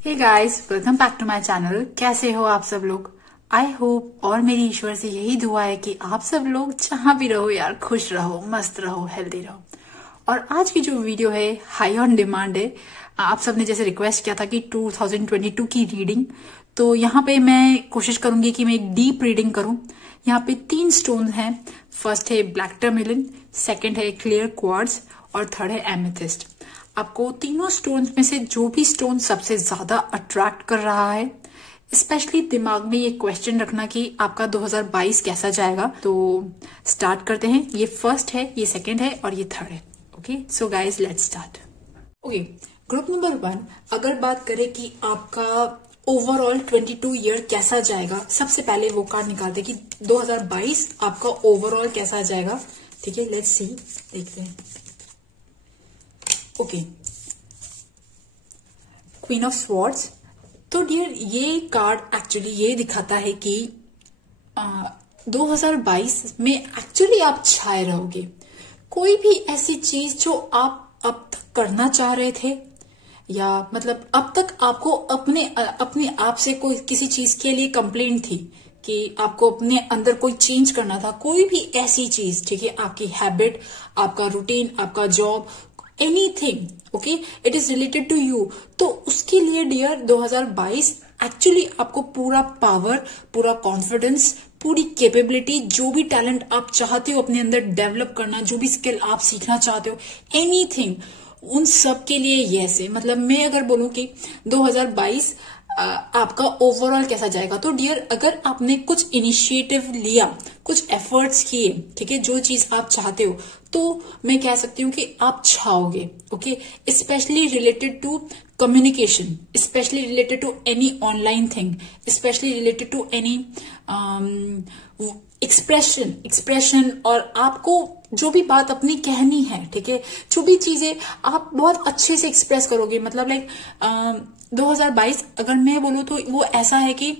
Hey guys, welcome back to my channel. कैसे हो आप सब लोग? आई होप और मेरी ईश्वर से यही दुआ है कि आप सब लोग जहां भी रहो यार खुश रहो, मस्त रहो, हेल्दी रहो। और आज की जो वीडियो है हाई ऑन डिमांड है। आप सबने जैसे रिक्वेस्ट किया था कि 2022 की रीडिंग, तो यहाँ पे मैं कोशिश करूंगी कि मैं एक डीप रीडिंग करूं। यहाँ पे 3 स्टोन हैं। फर्स्ट है ब्लैक टर्मिलिन, सेकेंड है क्लियर क्वार्ट्ज और थर्ड है एमेथिस्ट। आपको तीनों स्टोन्स में से जो भी स्टोन सबसे ज्यादा अट्रैक्ट कर रहा है, स्पेशली दिमाग में ये क्वेश्चन रखना कि आपका 2022 कैसा जाएगा। तो स्टार्ट करते हैं। ये फर्स्ट है, ये सेकंड है और ये थर्ड है। Okay, so guys let's start. Okay, group number 1, अगर बात करें कि आपका ओवरऑल 22 ईयर कैसा जाएगा, सबसे पहले वो कार्ड निकालते कि 2022 आपका ओवरऑल कैसा जाएगा। ठीक है, लेट्स सी, देखते हैं। Okay, queen of swords. तो डियर, ये कार्ड एक्चुअली ये दिखाता है कि 2022 में एक्चुअली आप छाए रहोगे। कोई भी ऐसी चीज जो आप अब तक करना चाह रहे थे, या मतलब अब तक आपको अपने आप से कोई किसी चीज के लिए कंप्लेंट थी कि आपको अपने अंदर कोई चेंज करना था, कोई भी ऐसी चीज, ठीक है, आपकी हैबिट, आपका रूटीन, आपका job, anything, okay, it is related to you. तो उसके लिए डियर 2022 एक्चुअली आपको पूरा पावर, पूरा कॉन्फिडेंस, पूरी कैपेबिलिटी, जो भी टैलेंट आप चाहते हो अपने अंदर डेवलप करना, जो भी स्किल आप सीखना चाहते हो, एनीथिंग, उन सब के लिए यस है। मतलब मैं अगर बोलूं कि 2022 आपका ओवरऑल कैसा जाएगा, तो डियर अगर आपने कुछ इनिशिएटिव लिया, कुछ एफर्ट्स किए, ठीक है, जो चीज आप चाहते हो, तो मैं कह सकती हूँ कि आप छाओगे। Okay, specially related to communication, specially related to any online thing, specially related to any expression, और आपको जो भी बात अपनी कहनी है, ठीक है, जो भी चीजें आप बहुत अच्छे से एक्सप्रेस करोगे। मतलब लाइक 2022 अगर मैं बोलूं तो वो ऐसा है कि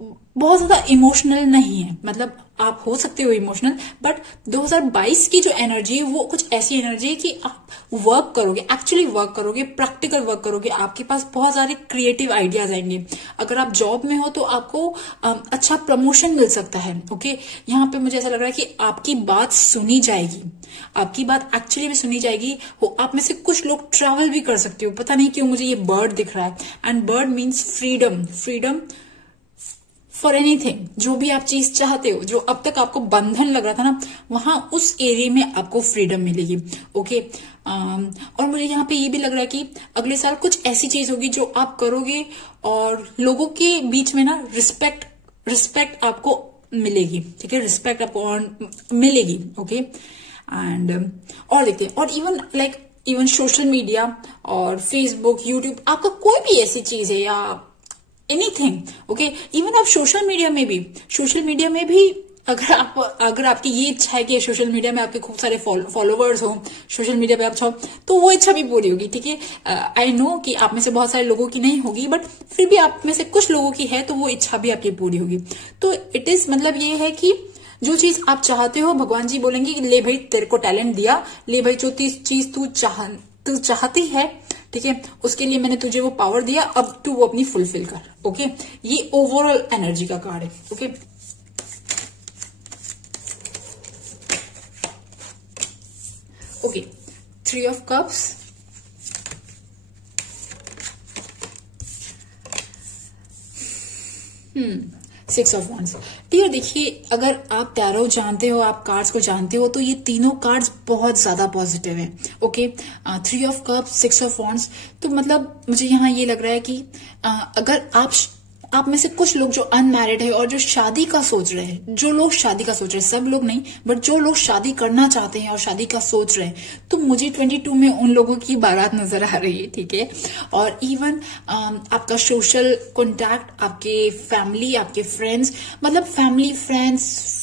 बहुत ज्यादा इमोशनल नहीं है। मतलब आप हो सकते हो इमोशनल, बट 2022 की जो एनर्जी है वो कुछ ऐसी एनर्जी है कि आप वर्क करोगे, एक्चुअली वर्क करोगे, प्रैक्टिकल वर्क करोगे। आपके पास बहुत सारे क्रिएटिव आइडियाज आएंगे। अगर आप जॉब में हो तो आपको अच्छा प्रमोशन मिल सकता है। ओके, यहाँ पे मुझे ऐसा लग रहा है कि आपकी बात सुनी जाएगी, आपकी बात एक्चुअली भी सुनी जाएगी। आप में से कुछ लोग ट्रैवल भी कर सकते हो। पता नहीं क्यों मुझे ये बर्ड दिख रहा है, and bird means freedom, freedom for anything. जो भी आप चीज चाहते हो, जो अब तक आपको बंधन लग रहा था ना, वहां उस एरिया में आपको फ्रीडम मिलेगी। ओके, और मुझे यहाँ पे ये भी लग रहा है कि अगले साल कुछ ऐसी चीज होगी जो आप करोगे और लोगों के बीच में ना रिस्पेक्ट आपको मिलेगी। ठीक है, रिस्पेक्ट आपको मिलेगी। ओके, एंड और देखते हैं, और इवन सोशल मीडिया और फेसबुक, यूट्यूब, आपका कोई भी ऐसी चीज है या एनीथिंग, ओके, इवन आप सोशल मीडिया में भी अगर आपकी ये इच्छा है कि सोशल मीडिया में आपके खूब सारे फॉलोवर्स हो, सोशल मीडिया पे आप चाहो, तो वो इच्छा भी पूरी होगी। ठीक है, आई नो कि आप में से बहुत सारे लोगों की नहीं होगी, बट फिर भी आप में से कुछ लोगों की है, तो वो इच्छा भी आपकी पूरी होगी। तो इट इज मतलब ये है कि जो चीज आप चाहते हो, भगवान जी बोलेंगे कि ले भाई तेरे को टैलेंट दिया, ले भाई जो चीज तू चाहती है, ठीक है, उसके लिए मैंने तुझे वो पावर दिया, अब तू वो अपनी फुलफिल कर। ओके, ये ओवरऑल एनर्जी का कार्ड है। Okay, okay, 3 of cups, six of wands. Dear देखिए, अगर आप टैरो जानते हो, आप कार्ड्स को जानते हो, तो ये तीनों कार्ड्स बहुत ज्यादा पॉजिटिव हैं। Okay, 3 of cups, 6 of wands, तो मतलब मुझे यहाँ ये लग रहा है कि अगर आप में से कुछ लोग जो अनमैरिड है और जो शादी का सोच रहे हैं, जो लोग शादी का सोच रहे हैं, सब लोग नहीं, बट जो लोग शादी करना चाहते हैं और शादी का सोच रहे हैं, तो मुझे 22 में उन लोगों की बारात नजर आ रही है। ठीक है, और इवन आपका सोशल कॉन्टैक्ट, आपके फैमिली, आपके फ्रेंड्स, मतलब फैमिली, फ्रेंड्स,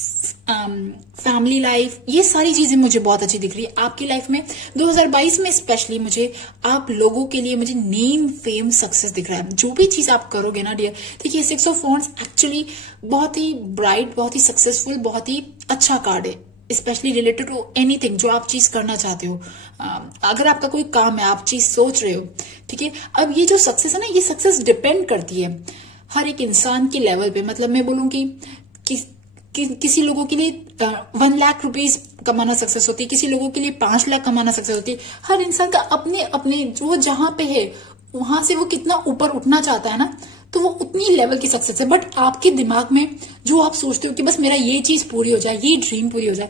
फैमिली लाइफ, ये सारी चीजें मुझे बहुत अच्छी दिख रही है आपकी लाइफ में। 2022 में स्पेशली मुझे आप लोगों के लिए मुझे नेम, फेम, सक्सेस दिख रहा है। जो भी चीज आप करोगे ना डियर, देखिए 6 ऑफ वॉन्ड्स एक्चुअली बहुत ही ब्राइट, बहुत ही सक्सेसफुल, बहुत ही अच्छा कार्ड है। स्पेशली रिलेटेड टू एनीथिंग जो आप चीज करना चाहते हो। अगर आपका कोई काम है, आप चीज सोच रहे हो, ठीक है। अब ये जो सक्सेस है ना, ये सक्सेस डिपेंड करती है हर एक इंसान के लेवल पे। मतलब मैं बोलूँ किसी लोगों के लिए 1 लाख रुपीज कमाना सक्सेस होती है, किसी लोगों के लिए 5 लाख कमाना सक्सेस होती है। हर इंसान का अपने अपने जो जहां पे है वहां से वो कितना ऊपर उठना चाहता है ना, तो वो उतनी लेवल की सक्सेस है। बट आपके दिमाग में जो आप सोचते हो कि बस मेरा ये चीज पूरी हो जाए, ये ड्रीम पूरी हो जाए,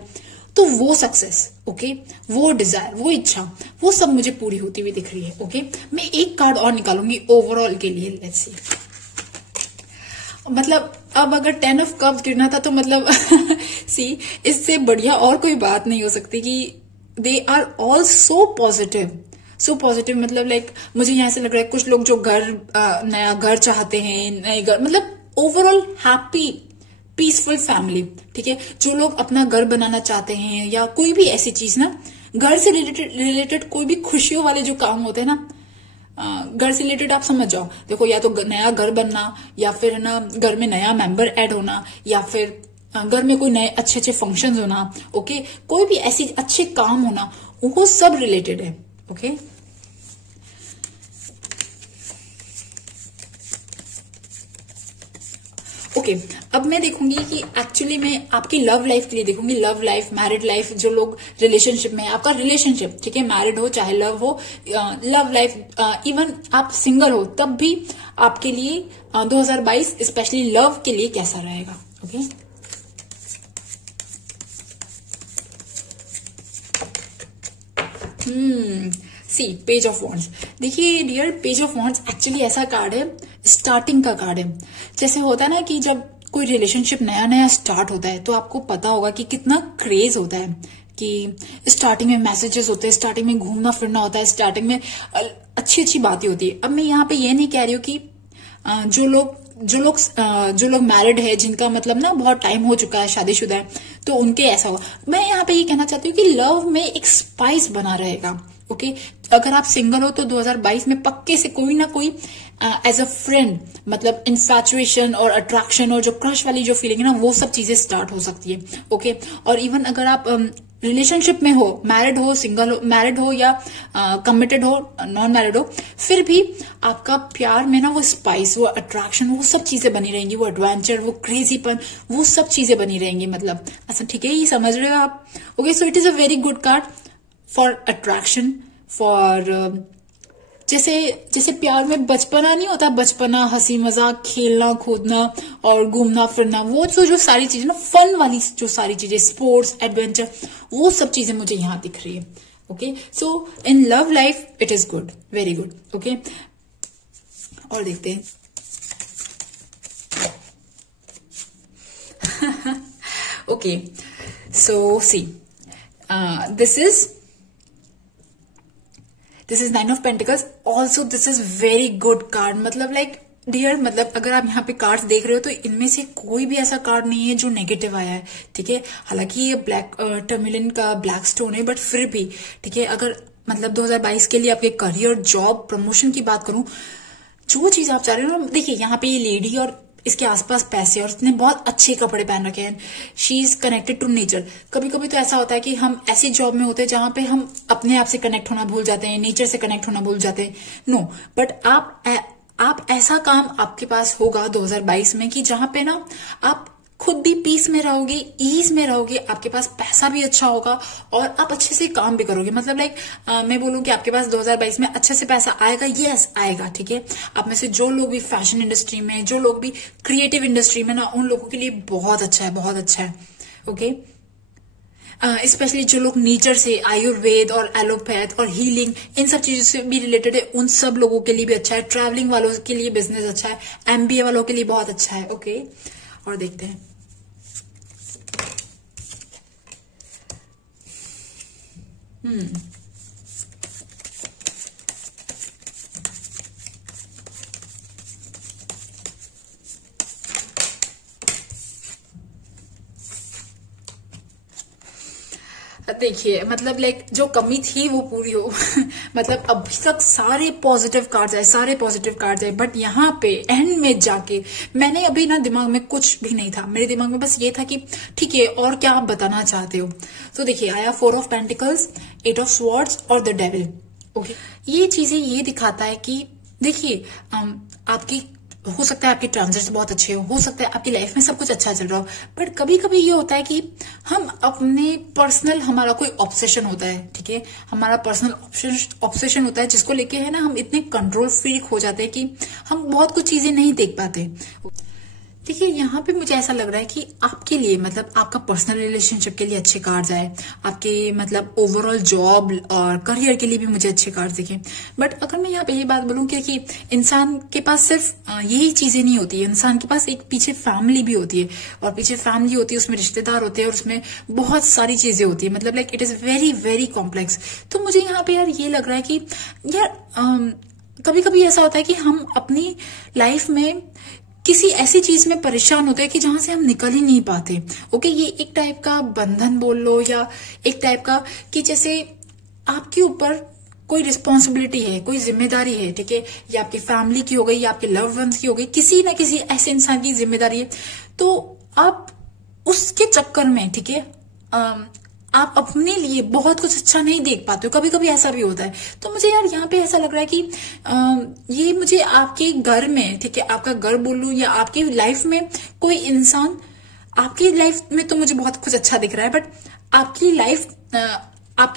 तो वो सक्सेस, ओके, वो डिजायर, वो इच्छा, वो सब मुझे पूरी होती हुई दिख रही है। ओके, मैं एक कार्ड और निकालूंगी ओवरऑल के लिए। लेट्स सी, मतलब अब अगर 10 ऑफ कप्स गिरना था तो मतलब सी, इससे बढ़िया और कोई बात नहीं हो सकती कि they are all so positive, so positive. मतलब लाइक मुझे यहां से लग रहा है कुछ लोग जो नया घर चाहते हैं, नए घर, मतलब ओवरऑल हैप्पी पीसफुल फैमिली, ठीक है। जो लोग अपना घर बनाना चाहते हैं या कोई भी ऐसी चीज ना, घर से रिलेटेड कोई भी खुशियों वाले जो काम होते हैं ना, घर से रिलेटेड आप समझ जाओ। देखो, या तो नया घर बनना, या फिर ना घर में नया मेंबर ऐड होना, या फिर घर में कोई नए अच्छे अच्छे फंक्शंस होना, ओके, कोई भी ऐसी अच्छे काम होना, वो सब रिलेटेड है। ओके, ओके, अब मैं देखूंगी कि एक्चुअली मैं आपकी लव लाइफ के लिए देखूंगी। लव लाइफ, मैरिड लाइफ, जो लोग रिलेशनशिप में, आपका रिलेशनशिप, ठीक है, मैरिड हो चाहे लव हो, लव लाइफ, इवन आप सिंगल हो तब भी आपके लिए 2022 स्पेशली लव के लिए कैसा रहेगा। Okay, see, page of wands. देखिए dear, page of wands actually ऐसा कार्ड है, स्टार्टिंग का कार्ड है। जैसे होता है ना कि जब कोई रिलेशनशिप नया नया स्टार्ट होता है तो आपको पता होगा कि कितना क्रेज होता है, कि स्टार्टिंग में मैसेजेस होते हैं, स्टार्टिंग में घूमना फिरना होता है, स्टार्टिंग में अच्छी अच्छी बातें होती है। अब मैं यहाँ पे ये नहीं कह रही हूँ कि जो लोग मैरिड है, जिनका मतलब ना बहुत टाइम हो चुका है, शादीशुदा है, तो उनके ऐसा होगा। मैं यहाँ पे ये कहना चाहती हूँ कि लव में एक स्पाइस बना रहेगा। ओके, अगर आप सिंगल हो तो 2022 में पक्के से कोई ना कोई एज अ फ्रेंड, मतलब इन्फैचुएशन और अट्रैक्शन और जो क्रश वाली जो फीलिंग है ना, वो सब चीजें स्टार्ट हो सकती है। ओके, और इवन अगर आप रिलेशनशिप में हो, मैरिड हो, सिंगल हो, मैरिड हो या कमिटेड हो, नॉन मैरिड हो, फिर भी आपका प्यार में ना वो स्पाइस, वो अट्रैक्शन, वो सब चीजें बनी रहेंगी, वो एडवेंचर, वो क्रेजीपन, वो सब चीजें बनी रहेंगी। मतलब अच्छा, ठीक है, ये समझ रहे हो आप। Okay, so it is a very good card for attraction, for जैसे प्यार में बचपना नहीं होता, बचपना, हंसी मजाक, खेलना कूदना और घूमना फिरना, वो जो सारी चीजें ना, फन वाली जो सारी चीजें, स्पोर्ट्स, एडवेंचर, वो सब चीजें मुझे यहां दिख रही है। Okay, so in love life it is good, very good. Okay, और देखते हैं। Okay, so see, this is 9 of pentacles. Also this is very good card. मतलब लाइक डियर, मतलब अगर आप यहाँ पे कार्ड्स देख रहे हो तो इनमें से कोई भी ऐसा कार्ड नहीं है जो नेगेटिव आया है, ठीक है। हालांकि ये ब्लैक टर्मिलिन का ब्लैक स्टोन है, बट फिर भी ठीक है। अगर मतलब 2022 के लिए आपके करियर, जॉब, प्रमोशन की बात करूं, जो चीज आप चाह रहे हो ना, देखिए यहाँ पे ये लेडी और इसके आसपास पैसे, और उसने बहुत अच्छे कपड़े पहन रखे हैं। She is connected to nature. कभी कभी तो ऐसा होता है कि हम ऐसी जॉब में होते हैं जहां पे हम अपने आप से कनेक्ट होना भूल जाते हैं, नेचर से कनेक्ट होना भूल जाते हैं। नो, बट आप ऐसा काम आपके पास होगा 2022 में कि जहां पे ना आप खुद भी पीस में रहोगे, ईज में रहोगे, आपके पास पैसा भी अच्छा होगा और आप अच्छे से काम भी करोगे। मतलब लाइक मैं बोलूं कि आपके पास 2022 में अच्छे से पैसा आएगा, यस आएगा, ठीक है। आप में से जो लोग भी फैशन इंडस्ट्री में, जो लोग भी क्रिएटिव इंडस्ट्री में ना, उन लोगों के लिए बहुत अच्छा है, बहुत अच्छा है। ओके, स्पेशली जो लोग नेचर से, आयुर्वेद और एलोपैथ और हीलिंग, इन सब चीजों से भी रिलेटेड है, उन सब लोगों के लिए भी अच्छा है। ट्रैवलिंग वालों के लिए बिजनेस अच्छा है, एमबीए वालों के लिए बहुत अच्छा है। ओके, और देखते हैं। देखिए मतलब लाइक जो कमी थी वो पूरी हो मतलब अभी तक सारे पॉजिटिव कार्ड्स आए बट यहाँ पे एंड में जाके मैंने अभी ना दिमाग में कुछ भी नहीं था, मेरे दिमाग में बस ये था कि ठीक है और क्या आप बताना चाहते हो। तो देखिए आया 4 ऑफ पेंटिकल्स, 8 ऑफ स्वॉर्ड्स और द डेविल। ओके, ये चीजें ये दिखाता है कि देखिए आपकी हो सकता है आपके ट्रांजिट्स बहुत अच्छे हो सकता है आपकी लाइफ में सब कुछ अच्छा चल रहा हो, बट कभी कभी ये होता है कि हम अपने पर्सनल, हमारा कोई ऑब्सेशन होता है, ठीक है, हमारा पर्सनल ऑब्सेशन होता है जिसको लेके है ना हम इतने कंट्रोल फ्रीक हो जाते हैं कि हम बहुत कुछ चीजें नहीं देख पाते। देखिए यहाँ पे मुझे ऐसा लग रहा है कि आपके लिए मतलब आपका पर्सनल रिलेशनशिप के लिए अच्छे कार्ड्स आए, आपके मतलब ओवरऑल जॉब और करियर के लिए भी मुझे अच्छे कार्ड्स दिखे। बट अगर मैं यहाँ पे ये बात बोलूँ कि इंसान के पास सिर्फ यही चीजें नहीं होती है, इंसान के पास एक पीछे फैमिली भी होती है, और पीछे फैमिली होती है उसमें रिश्तेदार होते हैं और उसमें बहुत सारी चीजें होती है, मतलब like it is very very complex. तो मुझे यहाँ पे यार ये लग रहा है कि यार कभी कभी ऐसा होता है कि हम अपनी लाइफ में किसी ऐसी चीज में परेशान होते हैं कि जहां से हम निकल ही नहीं पाते। ओके, ये एक टाइप का बंधन बोल लो या एक टाइप का कि जैसे आपके ऊपर कोई रिस्पॉन्सिबिलिटी है, कोई जिम्मेदारी है, ठीक है, या आपकी फैमिली की हो गई या आपके लव वंस की हो गई, किसी ना किसी ऐसे इंसान की जिम्मेदारी है, तो आप उसके चक्कर में, ठीक है, आप अपने लिए बहुत कुछ अच्छा नहीं देख पाते हो, कभी कभी ऐसा भी होता है। तो मुझे यार यहाँ पे ऐसा लग रहा है कि ये मुझे आपके घर में, ठीक है, आपका घर बोल लूं या आपकी लाइफ में कोई इंसान, आपकी लाइफ में तो मुझे बहुत कुछ अच्छा दिख रहा है, बट आपकी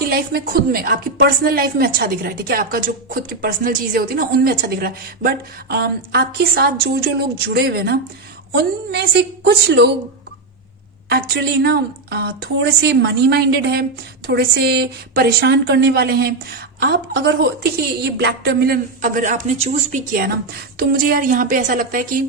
लाइफ में खुद में, आपकी पर्सनल लाइफ में अच्छा दिख रहा है, ठीक है, आपका जो खुद की पर्सनल चीजें होती है ना उनमें अच्छा दिख रहा है, बट आपके साथ जो जो लोग जुड़े हुए ना उनमें से कुछ लोग एक्चुअली ना थोड़े से मनी माइंडेड है, थोड़े से परेशान करने वाले हैं। आप अगर हो, देखिए ये ब्लैक टर्मिनल अगर आपने चूज भी किया ना, तो मुझे यार यहाँ पे ऐसा लगता है कि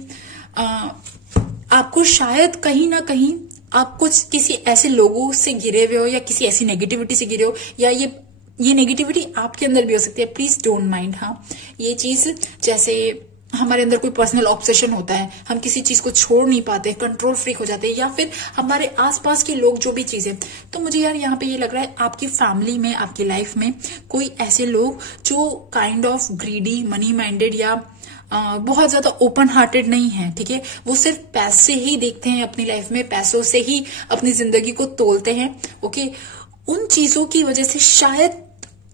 आपको शायद कहीं ना कहीं आप कुछ किसी ऐसे लोगों से घिरे हुए हो या किसी ऐसी नेगेटिविटी से घिरे हो, या ये नेगेटिविटी आपके अंदर भी हो सकती है, प्लीज डोंट माइंड। हाँ, ये चीज जैसे हमारे अंदर कोई पर्सनल ऑब्सेशन होता है, हम किसी चीज को छोड़ नहीं पाते, कंट्रोल फ्रीक हो जाते हैं, या फिर हमारे आसपास के लोग जो भी चीजें, तो मुझे यार यहाँ पे ये लग रहा है आपकी फैमिली में, आपकी लाइफ में कोई ऐसे लोग जो kind of greedy, money minded या बहुत ज्यादा ओपन हार्टेड नहीं है, ठीक है, वो सिर्फ पैसे ही देखते हैं अपनी लाइफ में, पैसों से ही अपनी जिंदगी को तोलते हैं। ओके, उन चीजों की वजह से शायद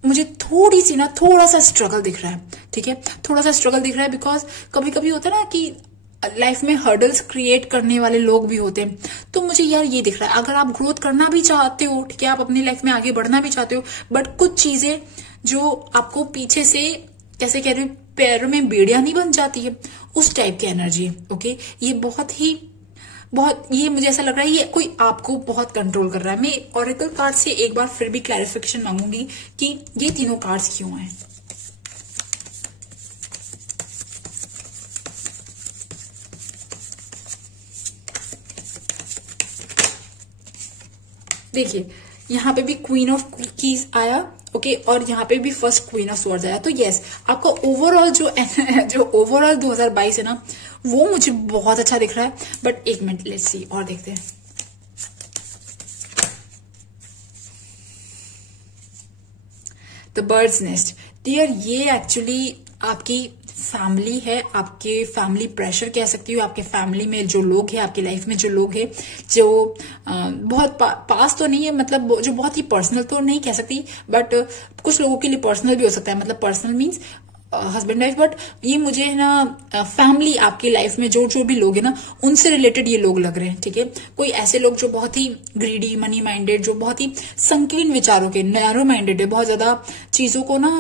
मुझे थोड़ा सा स्ट्रगल दिख रहा है, ठीक है, थोड़ा सा स्ट्रगल दिख रहा है, बिकॉज कभी कभी होता है ना कि लाइफ में हर्डल्स क्रिएट करने वाले लोग भी होते हैं। तो मुझे यार ये दिख रहा है अगर आप ग्रोथ करना भी चाहते हो, ठीक है, आप अपनी लाइफ में आगे बढ़ना भी चाहते हो, बट कुछ चीजें जो आपको पीछे से कैसे कह रहे हो पैरों में बेड़ियां नहीं बन जाती है, उस टाइप की एनर्जी है। ओके, ये बहुत ये मुझे ऐसा लग रहा है ये कोई आपको बहुत कंट्रोल कर रहा है। मैं ऑरेकल कार्ड से एक बार फिर भी क्लैरिफिकेशन मांगूंगी कि ये तीनों कार्ड्स क्यों हैं। देखिए यहाँ पे भी क्वीन ऑफ कीज आया, ओके, और यहाँ पे भी फर्स्ट क्वीन ऑफ स्वॉर्ड्स आया। तो यस, आपका ओवरऑल जो ओवरऑल 2022 है ना, वो मुझे बहुत अच्छा दिख रहा है। बट एक मिनट, लेट्स सी और देखते हैं। द बर्ड्स नेस्ट, डियर, ये एक्चुअली आपकी फैमिली है, आपके फैमिली प्रेशर कह सकती हूँ, आपके फैमिली में जो लोग हैं, आपकी लाइफ में जो लोग हैं, जो बहुत पास तो नहीं है, मतलब जो बहुत ही पर्सनल तो नहीं कह सकती, बट कुछ लोगों के लिए पर्सनल भी हो सकता है, मतलब personal means husband wife, but ये मुझे ना फैमिली, आपकी लाइफ में जो जो भी लोग हैं ना उनसे रिलेटेड ये लोग लग रहे हैं, ठीक है। कोई ऐसे लोग जो बहुत ही ग्रीडी, मनी माइंडेड, जो बहुत ही संकीर्ण विचारों के, नैरो माइंडेड है, बहुत ज्यादा चीजों को ना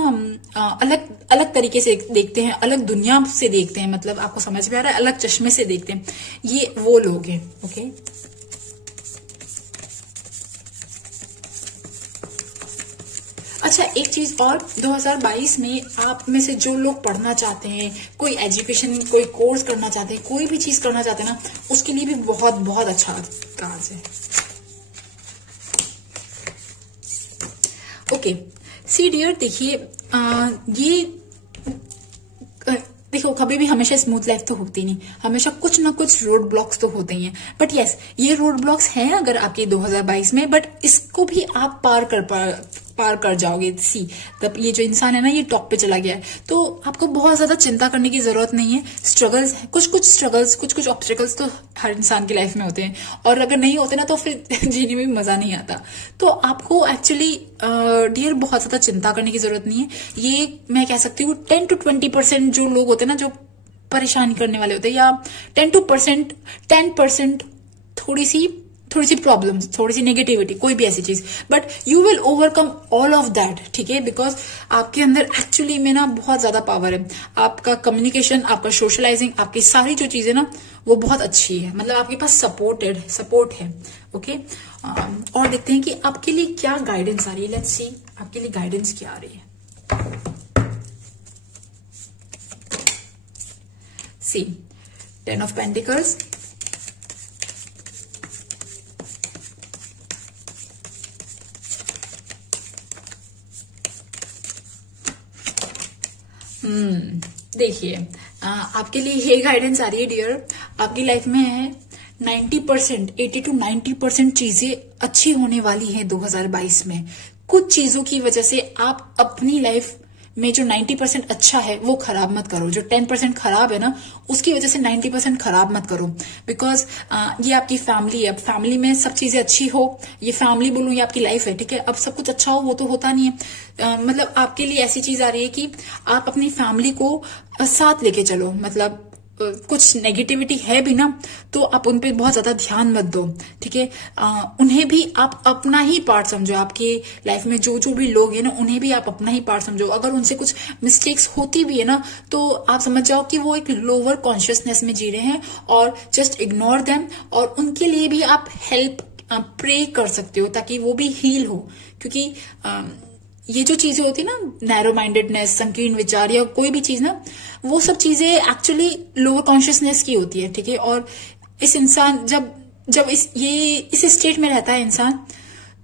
अलग अलग तरीके से देखते हैं, अलग दुनिया से देखते हैं, मतलब आपको समझ में आ रहा है, अलग चश्मे से देखते हैं, ये वो लोग हैं। ओके, अच्छा एक चीज और, 2022 में आप में से जो लोग पढ़ना चाहते हैं, कोई एजुकेशन, कोई कोर्स करना चाहते हैं, कोई भी चीज करना चाहते हैं ना, उसके लिए भी बहुत बहुत अच्छा कार्ड है। ओके, सी डियर, देखिए ये देखो कभी भी हमेशा स्मूथ लाइफ तो होती नहीं, हमेशा कुछ ना कुछ रोड ब्लॉक्स तो होते ही हैं। बट यस, ये रोड ब्लॉक्स हैं अगर आपके 2022 में, बट इसको भी आप पार कर जाओगे। सी तब ये जो इंसान है ना, ये टॉप पे चला गया है, तो आपको बहुत ज्यादा चिंता करने की जरूरत नहीं है। स्ट्रगल्स, कुछ स्ट्रगल्स, कुछ ऑब्स्टिकल्स तो हर इंसान की लाइफ में होते हैं, और अगर नहीं होते ना तो फिर जीने में भी मजा नहीं आता। तो आपको एक्चुअली डियर बहुत ज्यादा चिंता करने की जरूरत नहीं है। ये मैं कह सकती हूँ 10 to 20% जो लोग होते हैं ना, जो परेशान करने वाले होते हैं, या 10% थोड़ी सी प्रॉब्लम्स, थोड़ी सी नेगेटिविटी, कोई भी ऐसी चीज, but you will overcome all of that, ठीक है। बिकॉज आपके अंदर एक्चुअली में ना बहुत ज्यादा पावर है। आपका कम्युनिकेशन, आपका सोशलाइजिंग, आपकी सारी जो चीजें ना वो बहुत अच्छी है। मतलब आपके पास सपोर्ट है। ओके, और देखते हैं कि आपके लिए क्या गाइडेंस आ रही है। लेट्स सी आपके लिए गाइडेंस क्या आ रही है। सी 10 of Pentacles, देखिए आपके लिए ये गाइडेंस आ रही है डियर। आपकी लाइफ में है 90%, 80 to 90% चीजें अच्छी होने वाली हैं 2022 में। कुछ चीजों की वजह से आप अपनी लाइफ में जो 90% अच्छा है वो खराब मत करो। जो 10% खराब है ना, उसकी वजह से 90% खराब मत करो। बिकॉज ये आपकी फैमिली है। अब फैमिली में सब चीजें अच्छी हो, ये फैमिली बोलूं, ये आपकी लाइफ है, ठीक है। अब सब कुछ अच्छा हो वो तो होता नहीं है। मतलब आपके लिए ऐसी चीज आ रही है कि आप अपनी फैमिली को साथ लेके चलो। मतलब कुछ नेगेटिविटी है भी ना, तो आप उन पे बहुत ज्यादा ध्यान मत दो, ठीक है। उन्हें भी आप अपना ही पार्ट समझो। आपके लाइफ में जो भी लोग हैं ना, उन्हें भी आप अपना ही पार्ट समझो। अगर उनसे कुछ मिस्टेक्स होती भी है ना, तो आप समझ जाओ कि वो एक लोअर कॉन्शियसनेस में जी रहे हैं, और जस्ट इग्नोर देम। और उनके लिए भी आप हेल्प प्रे कर सकते हो, ताकि वो भी हील हो। क्योंकि ये जो चीजें होती है ना, नैरो माइंडेडनेस, संकीर्ण विचार, या कोई भी चीज ना, वो सब चीजें एक्चुअली लोअर कॉन्शियसनेस की होती है, ठीक है। और इस इंसान जब इस स्टेट में रहता है इंसान,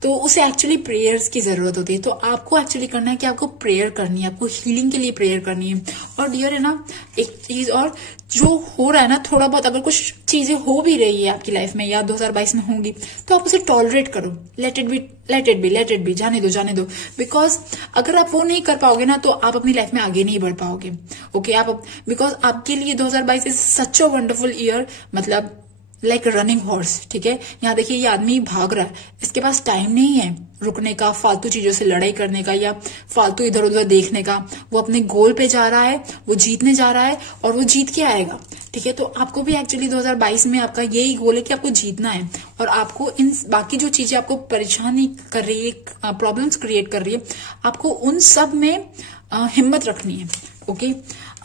तो उसे एक्चुअली प्रेयर्स की जरूरत होती है। तो आपको एक्चुअली करना है कि आपको प्रेयर करनी है, आपको हीलिंग के लिए प्रेयर करनी है। और डियर है ना, एक चीज और, जो हो रहा है ना, थोड़ा बहुत अगर कुछ चीजें हो भी रही है आपकी लाइफ में या 2022 में होंगी, तो आप उसे टॉलरेट करो। लेट इट बी, जाने दो। बिकॉज अगर आप वो नहीं कर पाओगे ना, तो आप अपनी लाइफ में आगे नहीं बढ़ पाओगे। ओके, बिकॉज आपके लिए 2022 is such a wonderful year. मतलब लाइक रनिंग हॉर्स, ठीक है। यहाँ देखिए ये आदमी भाग रहा है, इसके पास टाइम नहीं है रुकने का, फालतू चीजों से लड़ाई करने का, या फालतू इधर उधर देखने का। वो अपने गोल पे जा रहा है, वो जीतने जा रहा है, और वो जीत के आएगा, ठीक है। तो आपको भी एक्चुअली 2022 में आपका यही गोल है कि आपको जीतना है। और आपको इन बाकी जो चीजें आपको परेशानी कर रही है, प्रॉब्लम्स क्रिएट कर रही है, आपको उन सब में हिम्मत रखनी है। ओके,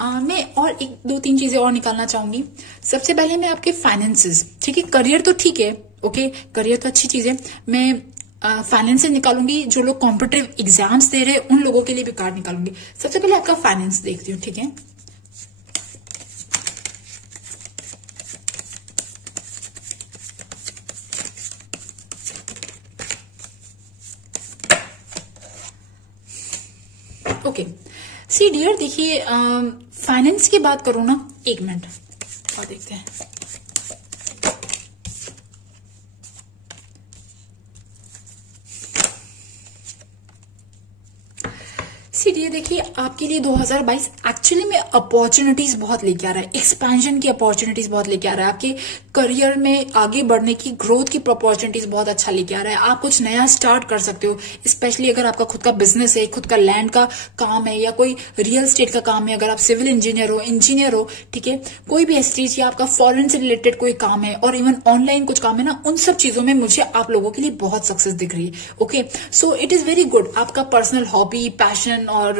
मैं और 1-2-3 चीजें और निकालना चाहूंगी। सबसे पहले मैं आपके फाइनेंसेस, ठीक है। करियर तो ठीक है, ओके, करियर तो अच्छी चीज है। मैं फाइनेंसेस निकालूंगी। जो लोग कॉम्पिटिटिव एग्जाम्स दे रहे हैं उन लोगों के लिए भी कार्ड निकालूंगी। सबसे पहले आपका फाइनेंस देखती हूँ, ठीक है। ओके, सी डियर, देखिए फाइनेंस की बात करूं ना, 1 मिनट और देखते हैं। सी डियर, देखिए आपके लिए 2022 एक्चुअली में अपॉर्चुनिटीज बहुत लेके आ रहा है। एक्सपेंशन की अपॉर्चुनिटीज बहुत लेके आ रहा है। आपके करियर में आगे बढ़ने की, ग्रोथ की अपॉर्चुनिटीज बहुत अच्छा लेके आ रहा है। आप कुछ नया स्टार्ट कर सकते हो, स्पेशली अगर आपका खुद का बिजनेस है, खुद का लैंड का काम है, या कोई रियल स्टेट का काम है। अगर आप सिविल इंजीनियर हो, ठीक है, कोई भी ऐसी चीज, या आपका फॉरेन से रिलेटेड कोई काम है, और इवन ऑनलाइन कुछ काम है ना, उन सब चीजों में मुझे आप लोगों के लिए बहुत सक्सेस दिख रही है। Okay, so it is very good. आपका पर्सनल हॉबी, पैशन और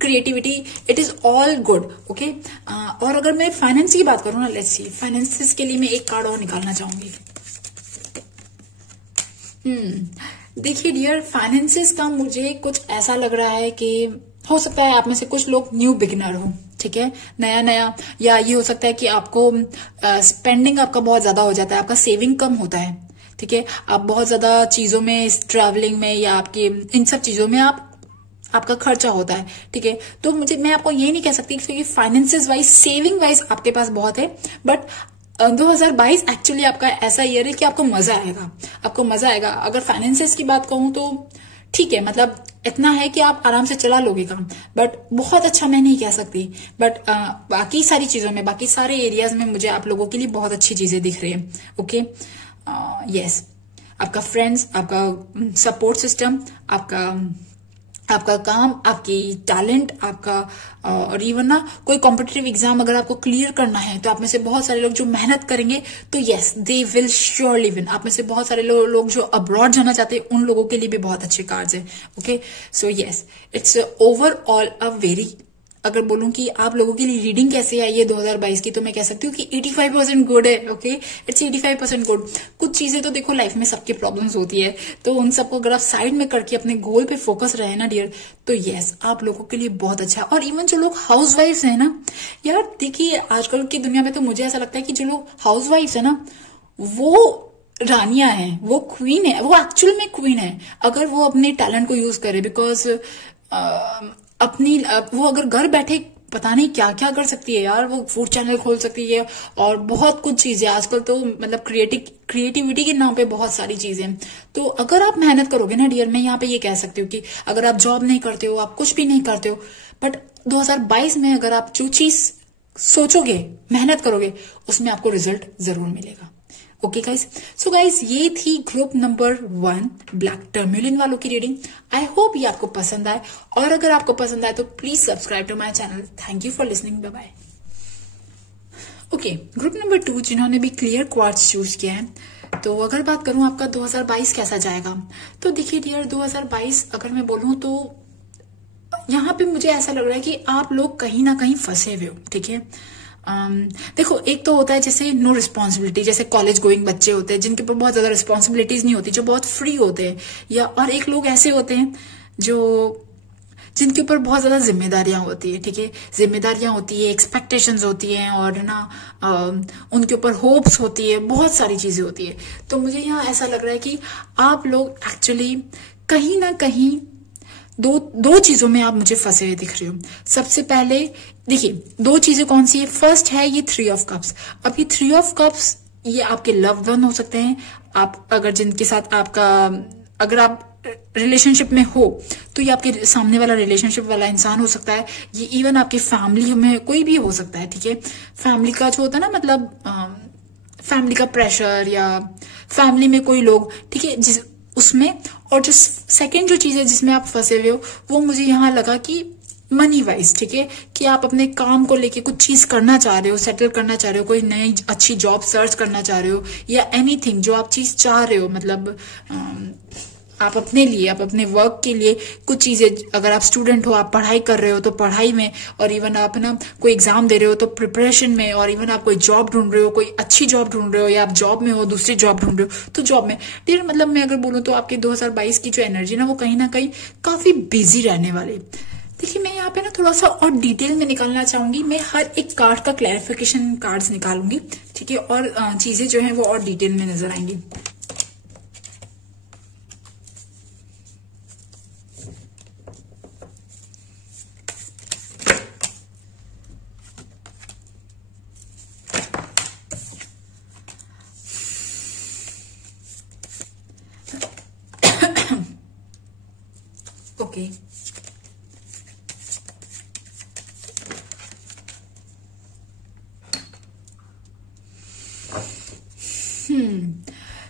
creativity, it is all good. Okay, और अगर मैं फाइनेंस की बात करूं ना, लेट्स सी, फाइनेंसेस के लिए मैं एक कार्ड और निकालना चाहूंगी। देखिए डियर, फाइनेंसेस का मुझे कुछ ऐसा लग रहा है कि हो सकता है आप में से कुछ लोग न्यू बिगिनर हो, ठीक है, नया, या ये हो सकता है कि आपको स्पेंडिंग आपका बहुत ज्यादा हो जाता है, आपका सेविंग कम होता है, ठीक है। आप बहुत ज्यादा चीजों में, ट्रैवलिंग में, या आपके इन सब चीजों में आप आपका खर्चा होता है, ठीक है। तो मैं आपको ये नहीं कह सकती क्योंकि फाइनेंसिस वाइज, सेविंग वाइज आपके पास बहुत है, बट 2022 एक्चुअली आपका ऐसा ईयर है कि आपको मजा आएगा, आपको मजा आएगा। अगर फाइनेंसिस की बात कहूं तो ठीक है, मतलब इतना है कि आप आराम से चला लोगे काम, बट बहुत अच्छा मैं नहीं कह सकती। बट बाकी सारी चीजों में, बाकी सारे एरियाज में मुझे आप लोगों के लिए बहुत अच्छी चीजें दिख रही है। ओके, यस, आपका फ्रेंड्स, आपका सपोर्ट सिस्टम, आपका काम, आपकी टैलेंट, आपका और इवन ना कोई कॉम्पिटिटिव एग्जाम अगर आपको क्लियर करना है तो आप में से बहुत सारे लोग जो मेहनत करेंगे तो yes they will surely win. आप में से बहुत सारे लोग जो अब्रॉड जाना चाहते हैं उन लोगों के लिए भी बहुत अच्छे कार्ड्स है। Okay, so yes, it's overall a very, अगर बोलूं कि आप लोगों के लिए रीडिंग कैसे आई है 2022 की, तो मैं कह सकती हूँ कि 85% गुड है। Okay, it's 85% good. कुछ चीजें तो देखो लाइफ में सबकी प्रॉब्लम्स होती है, तो उन सबको अगर आप साइड में करके अपने गोल पे फोकस रहे ना डियर, तो यस आप लोगों के लिए बहुत अच्छा है। और इवन जो लोग हाउस वाइफ्स है ना यार, देखिए आजकल की दुनिया में तो मुझे ऐसा लगता है कि जो लोग हाउस वाइफ्स है ना वो रानियां हैं, वो क्वीन है, वो एक्चुअल में क्वीन है अगर वो अपने टैलेंट को यूज करे। बिकॉज वो अगर घर बैठे पता नहीं क्या क्या कर सकती है यार, वो फूड चैनल खोल सकती है और बहुत कुछ चीजें आजकल तो मतलब क्रिएटिविटी के नाम पे बहुत सारी चीजें। तो अगर आप मेहनत करोगे ना डियर, मैं यहाँ पे ये कह सकती हूँ कि अगर आप जॉब नहीं करते हो, आप कुछ भी नहीं करते हो, बट 2022 में अगर आप जो चीज सोचोगे, मेहनत करोगे, उसमें आपको रिजल्ट जरूर मिलेगा। ओके गाइज, सो गाइज ये थी ग्रुप नंबर 1 ब्लैक टर्म्युलिन वालों की रीडिंग। आई होप ये आपको पसंद आए, और अगर आपको पसंद आए तो please subscribe to my channel. Thank you for listening, bye bye. Okay, group number 2 जिन्होंने भी क्लियर क्वार्ट्स चूज किया है, तो अगर बात करूं आपका 2022 कैसा जाएगा, तो देखिए डियर 2022 अगर मैं बोलूं तो यहाँ पे मुझे ऐसा लग रहा है कि आप लोग कहीं ना कहीं फंसे हुए हो, ठीक है। देखो एक तो होता है जैसे नो रिस्पॉन्सिबिलिटी, जैसे कॉलेज गोइंग बच्चे होते हैं जिनके ऊपर बहुत ज्यादा रिस्पॉन्सिबिलिटीज नहीं होती, जो बहुत फ्री होते हैं, या और एक लोग ऐसे होते हैं जिनके ऊपर बहुत ज्यादा जिम्मेदारियां होती है, ठीक है। जिम्मेदारियां होती है, एक्सपेक्टेशंस होती हैं, और ना उनके ऊपर होप्स होती है, बहुत सारी चीजें होती है। तो मुझे यहाँ ऐसा लग रहा है कि आप लोग एक्चुअली कहीं ना कहीं दो चीजों में आप मुझे फंसे हुए दिख रहे हो। सबसे पहले देखिए दो चीजें कौन सी है, फर्स्ट है ये 3 ऑफ कप्स। अब ये 3 ऑफ कप्स ये आपके लव्ड वन हो सकते हैं, आप अगर जिनके साथ अगर आप रिलेशनशिप में हो तो ये आपके सामने वाला रिलेशनशिप वाला इंसान हो सकता है, ये इवन आपकी फैमिली में कोई भी हो सकता है, ठीक है। फैमिली का जो होता है ना, मतलब फैमिली का प्रेशर या फैमिली में कोई लोग, ठीक है, जिस उसमें। और जो सेकंड जो चीज है जिसमें आप फंसे हुए हो वो मुझे यहाँ लगा कि मनी वाइज, ठीक है, कि आप अपने काम को लेके कुछ चीज करना चाह रहे हो, सेटल करना चाह रहे हो, कोई नई अच्छी जॉब सर्च करना चाह रहे हो, या एनीथिंग जो आप चीज चाह रहे हो, मतलब आप अपने लिए, आप अपने वर्क के लिए कुछ चीजें, अगर आप स्टूडेंट हो, आप पढ़ाई कर रहे हो तो पढ़ाई में, और इवन आप ना कोई एग्जाम दे रहे हो तो प्रिपरेशन में, और इवन आप कोई जॉब ढूंढ रहे हो, कोई अच्छी जॉब ढूंढ रहे हो, या आप जॉब में हो दूसरी जॉब ढूंढ रहे हो तो जॉब में डियर, मतलब मैं अगर बोलूँ तो आपके 2022 की जो एनर्जी ना वो कहीं ना कहीं काफी बिजी रहने वाली। देखिए मैं यहाँ पे ना थोड़ा सा और डिटेल में निकालना चाहूंगी, मैं हर एक कार्ड का क्लैरिफिकेशन कार्ड्स निकालूंगी, ठीक है, और चीजें जो है वो और डिटेल में नजर आएंगी। ओके,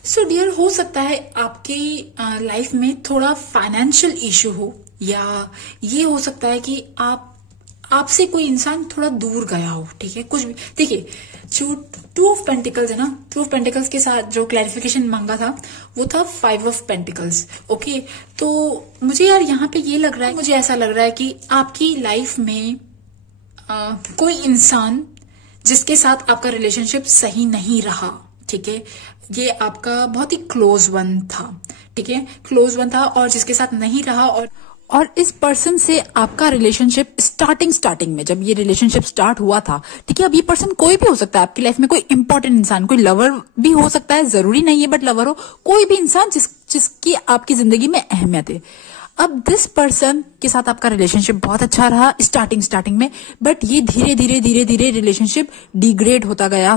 सो डियर हो सकता है आपकी लाइफ में थोड़ा फाइनेंशियल इशू हो, या ये हो सकता है कि आपसे कोई इंसान थोड़ा दूर गया हो, ठीक है, कुछ भी। देखिए जो 2 ऑफ पेंटिकल्स है ना, 2 ऑफ पेंटिकल्स के साथ जो क्लैरिफिकेशन मांगा था वो था 5 ऑफ पेंटिकल्स। ओके, तो मुझे यार यहाँ पे ये लग रहा है, मुझे ऐसा लग रहा है कि आपकी लाइफ में कोई इंसान जिसके साथ आपका रिलेशनशिप सही नहीं रहा, ठीक है, ये आपका बहुत ही क्लोज वन था, ठीक है, क्लोज वन था, और जिसके साथ नहीं रहा, और इस पर्सन से आपका रिलेशनशिप स्टार्टिंग में जब ये रिलेशनशिप स्टार्ट हुआ था, ठीक है, अब ये पर्सन कोई भी हो सकता है आपकी लाइफ में, कोई इंपॉर्टेंट इंसान, कोई लवर भी हो सकता है, जरूरी नहीं है बट लवर हो, कोई भी इंसान जिसकी आपकी जिंदगी में अहमियत है। अब दिस पर्सन के साथ आपका रिलेशनशिप बहुत अच्छा रहा स्टार्टिंग में, बट ये धीरे धीरे रिलेशनशिप डिग्रेड होता गया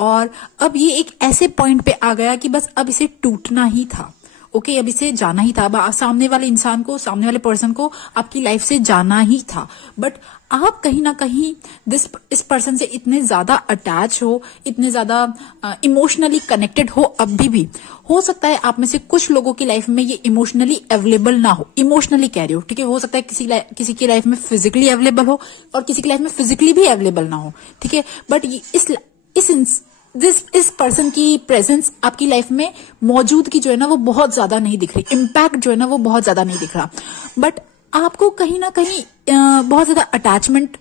और अब ये एक ऐसे पॉइंट पे आ गया कि बस अब इसे टूटना ही था। ओके, अब इसे जाना ही था, अब सामने वाले पर्सन को आपकी लाइफ से जाना ही था। बट आप कहीं ना कहीं इस पर्सन से इतने ज्यादा अटैच हो, इतने ज्यादा इमोशनली कनेक्टेड हो अभी भी। हो सकता है आप में से कुछ लोगों की लाइफ में ये इमोशनली अवेलेबल ना हो, इमोशनली कह रही हो, ठीक है। हो सकता है किसी की लाइफ में फिजिकली अवेलेबल हो और किसी की लाइफ में फिजिकली भी अवेलेबल ना हो, ठीक है। बट इस पर्सन की प्रेजेंस आपकी लाइफ में मौजूदगी जो है ना वो बहुत ज्यादा नहीं दिख रही, इम्पैक्ट जो है ना वो बहुत ज्यादा नहीं दिख रहा। बट आपको कहीं ना कहीं बहुत ज्यादा अटैचमेंट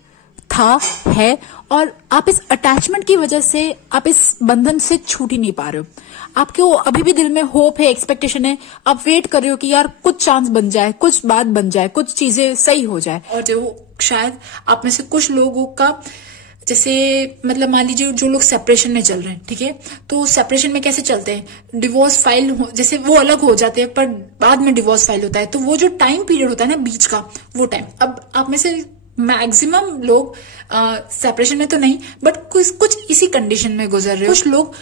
है और आप इस अटैचमेंट की वजह से आप इस बंधन से छूट ही नहीं पा रहे हो। आपको अभी भी दिल में होप है, एक्सपेक्टेशन है, आप वेट कर रहे हो कि यार कुछ चांस बन जाए, कुछ बात बन जाए, कुछ चीजें सही हो जाए। और जो शायद आप में से कुछ लोगों का जैसे मतलब मान लीजिए जो लोग सेपरेशन में चल रहे हैं, ठीक है, तो सेपरेशन में कैसे चलते हैं, डिवोर्स फाइल जैसे वो अलग हो जाते हैं पर बाद में डिवोर्स फाइल होता है, तो वो जो टाइम पीरियड होता है ना बीच का, वो टाइम, अब आप में से मैक्सिमम लोग सेपरेशन में तो नहीं बट कुछ इसी कंडीशन में गुजर रहे हो। कुछ लोग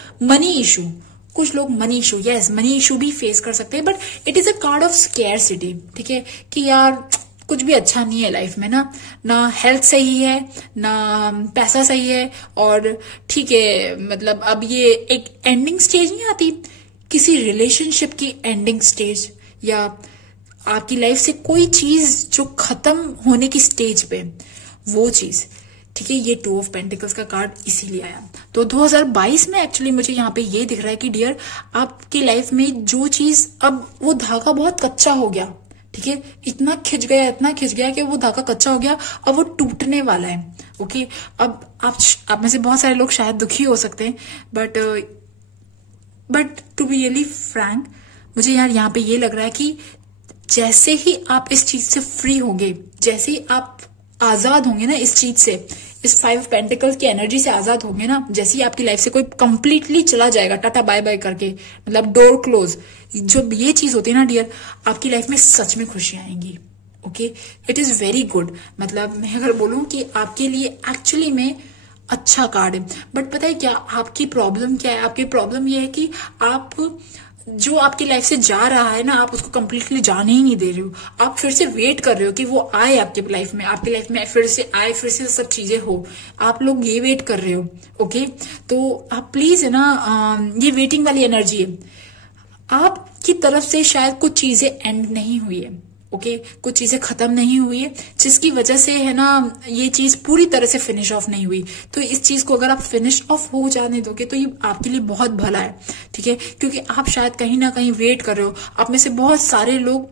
money issue yes money issue भी फेस कर सकते हैं, but it is a card of scarcity, ठीक है, कि यार कुछ भी अच्छा नहीं है लाइफ में ना हेल्थ सही है, ना पैसा सही है, और ठीक है मतलब अब ये एक एंडिंग स्टेज नहीं आती किसी रिलेशनशिप की, एंडिंग स्टेज या आपकी लाइफ से कोई चीज जो खत्म होने की स्टेज पे, वो चीज, ठीक है। ये 2 ऑफ पेंटिकल्स का कार्ड इसीलिए आया। तो 2022 में एक्चुअली मुझे यहाँ पे ये दिख रहा है कि डियर आपकी लाइफ में जो चीज, अब वो धागा बहुत कच्चा हो गया, ठीक है, इतना खिंच गया कि वो धागा कच्चा हो गया, अब वो टूटने वाला है। ओके, अब आप में से बहुत सारे लोग शायद दुखी हो सकते हैं, but to be really frank, मुझे यार यहाँ पे ये लग रहा है कि जैसे ही आप इस चीज से फ्री होंगे, जैसे ही आप आजाद होंगे ना इस चीज से, इस 5 पेंटिकल्स की एनर्जी से आजाद होंगे ना, जैसे ही आपकी लाइफ से कोई कंप्लीटली चला जाएगा टाटा बाय बाय करके, मतलब डोर क्लोज, जो ये चीज होती है ना डियर, आपकी लाइफ में सच में खुशियां आएंगी। Okay, it is very good. मतलब मैं अगर बोलूं कि आपके लिए एक्चुअली में अच्छा कार्ड है, बट पता है क्या आपकी प्रॉब्लम क्या है? आपकी प्रॉब्लम ये है कि आप जो आपकी लाइफ से जा रहा है ना, आप उसको कंप्लीटली जाने ही नहीं दे रहे हो। आप फिर से वेट कर रहे हो कि वो आए आपकी लाइफ में फिर से आए, फिर से सब चीजें हो, आप लोग ये वेट कर रहे हो। ओके, तो आप प्लीज है ना, ये वेटिंग वाली एनर्जी है, आपकी तरफ से शायद कुछ चीजें एंड नहीं हुई है। ओके, कुछ चीजें खत्म नहीं हुई है, जिसकी वजह से है ना ये चीज पूरी तरह से फिनिश ऑफ नहीं हुई। तो इस चीज को अगर आप फिनिश ऑफ हो जाने दोगे तो ये आपके लिए बहुत भला है, ठीक है, क्योंकि आप शायद कहीं ना कहीं वेट कर रहे हो। आप में से बहुत सारे लोग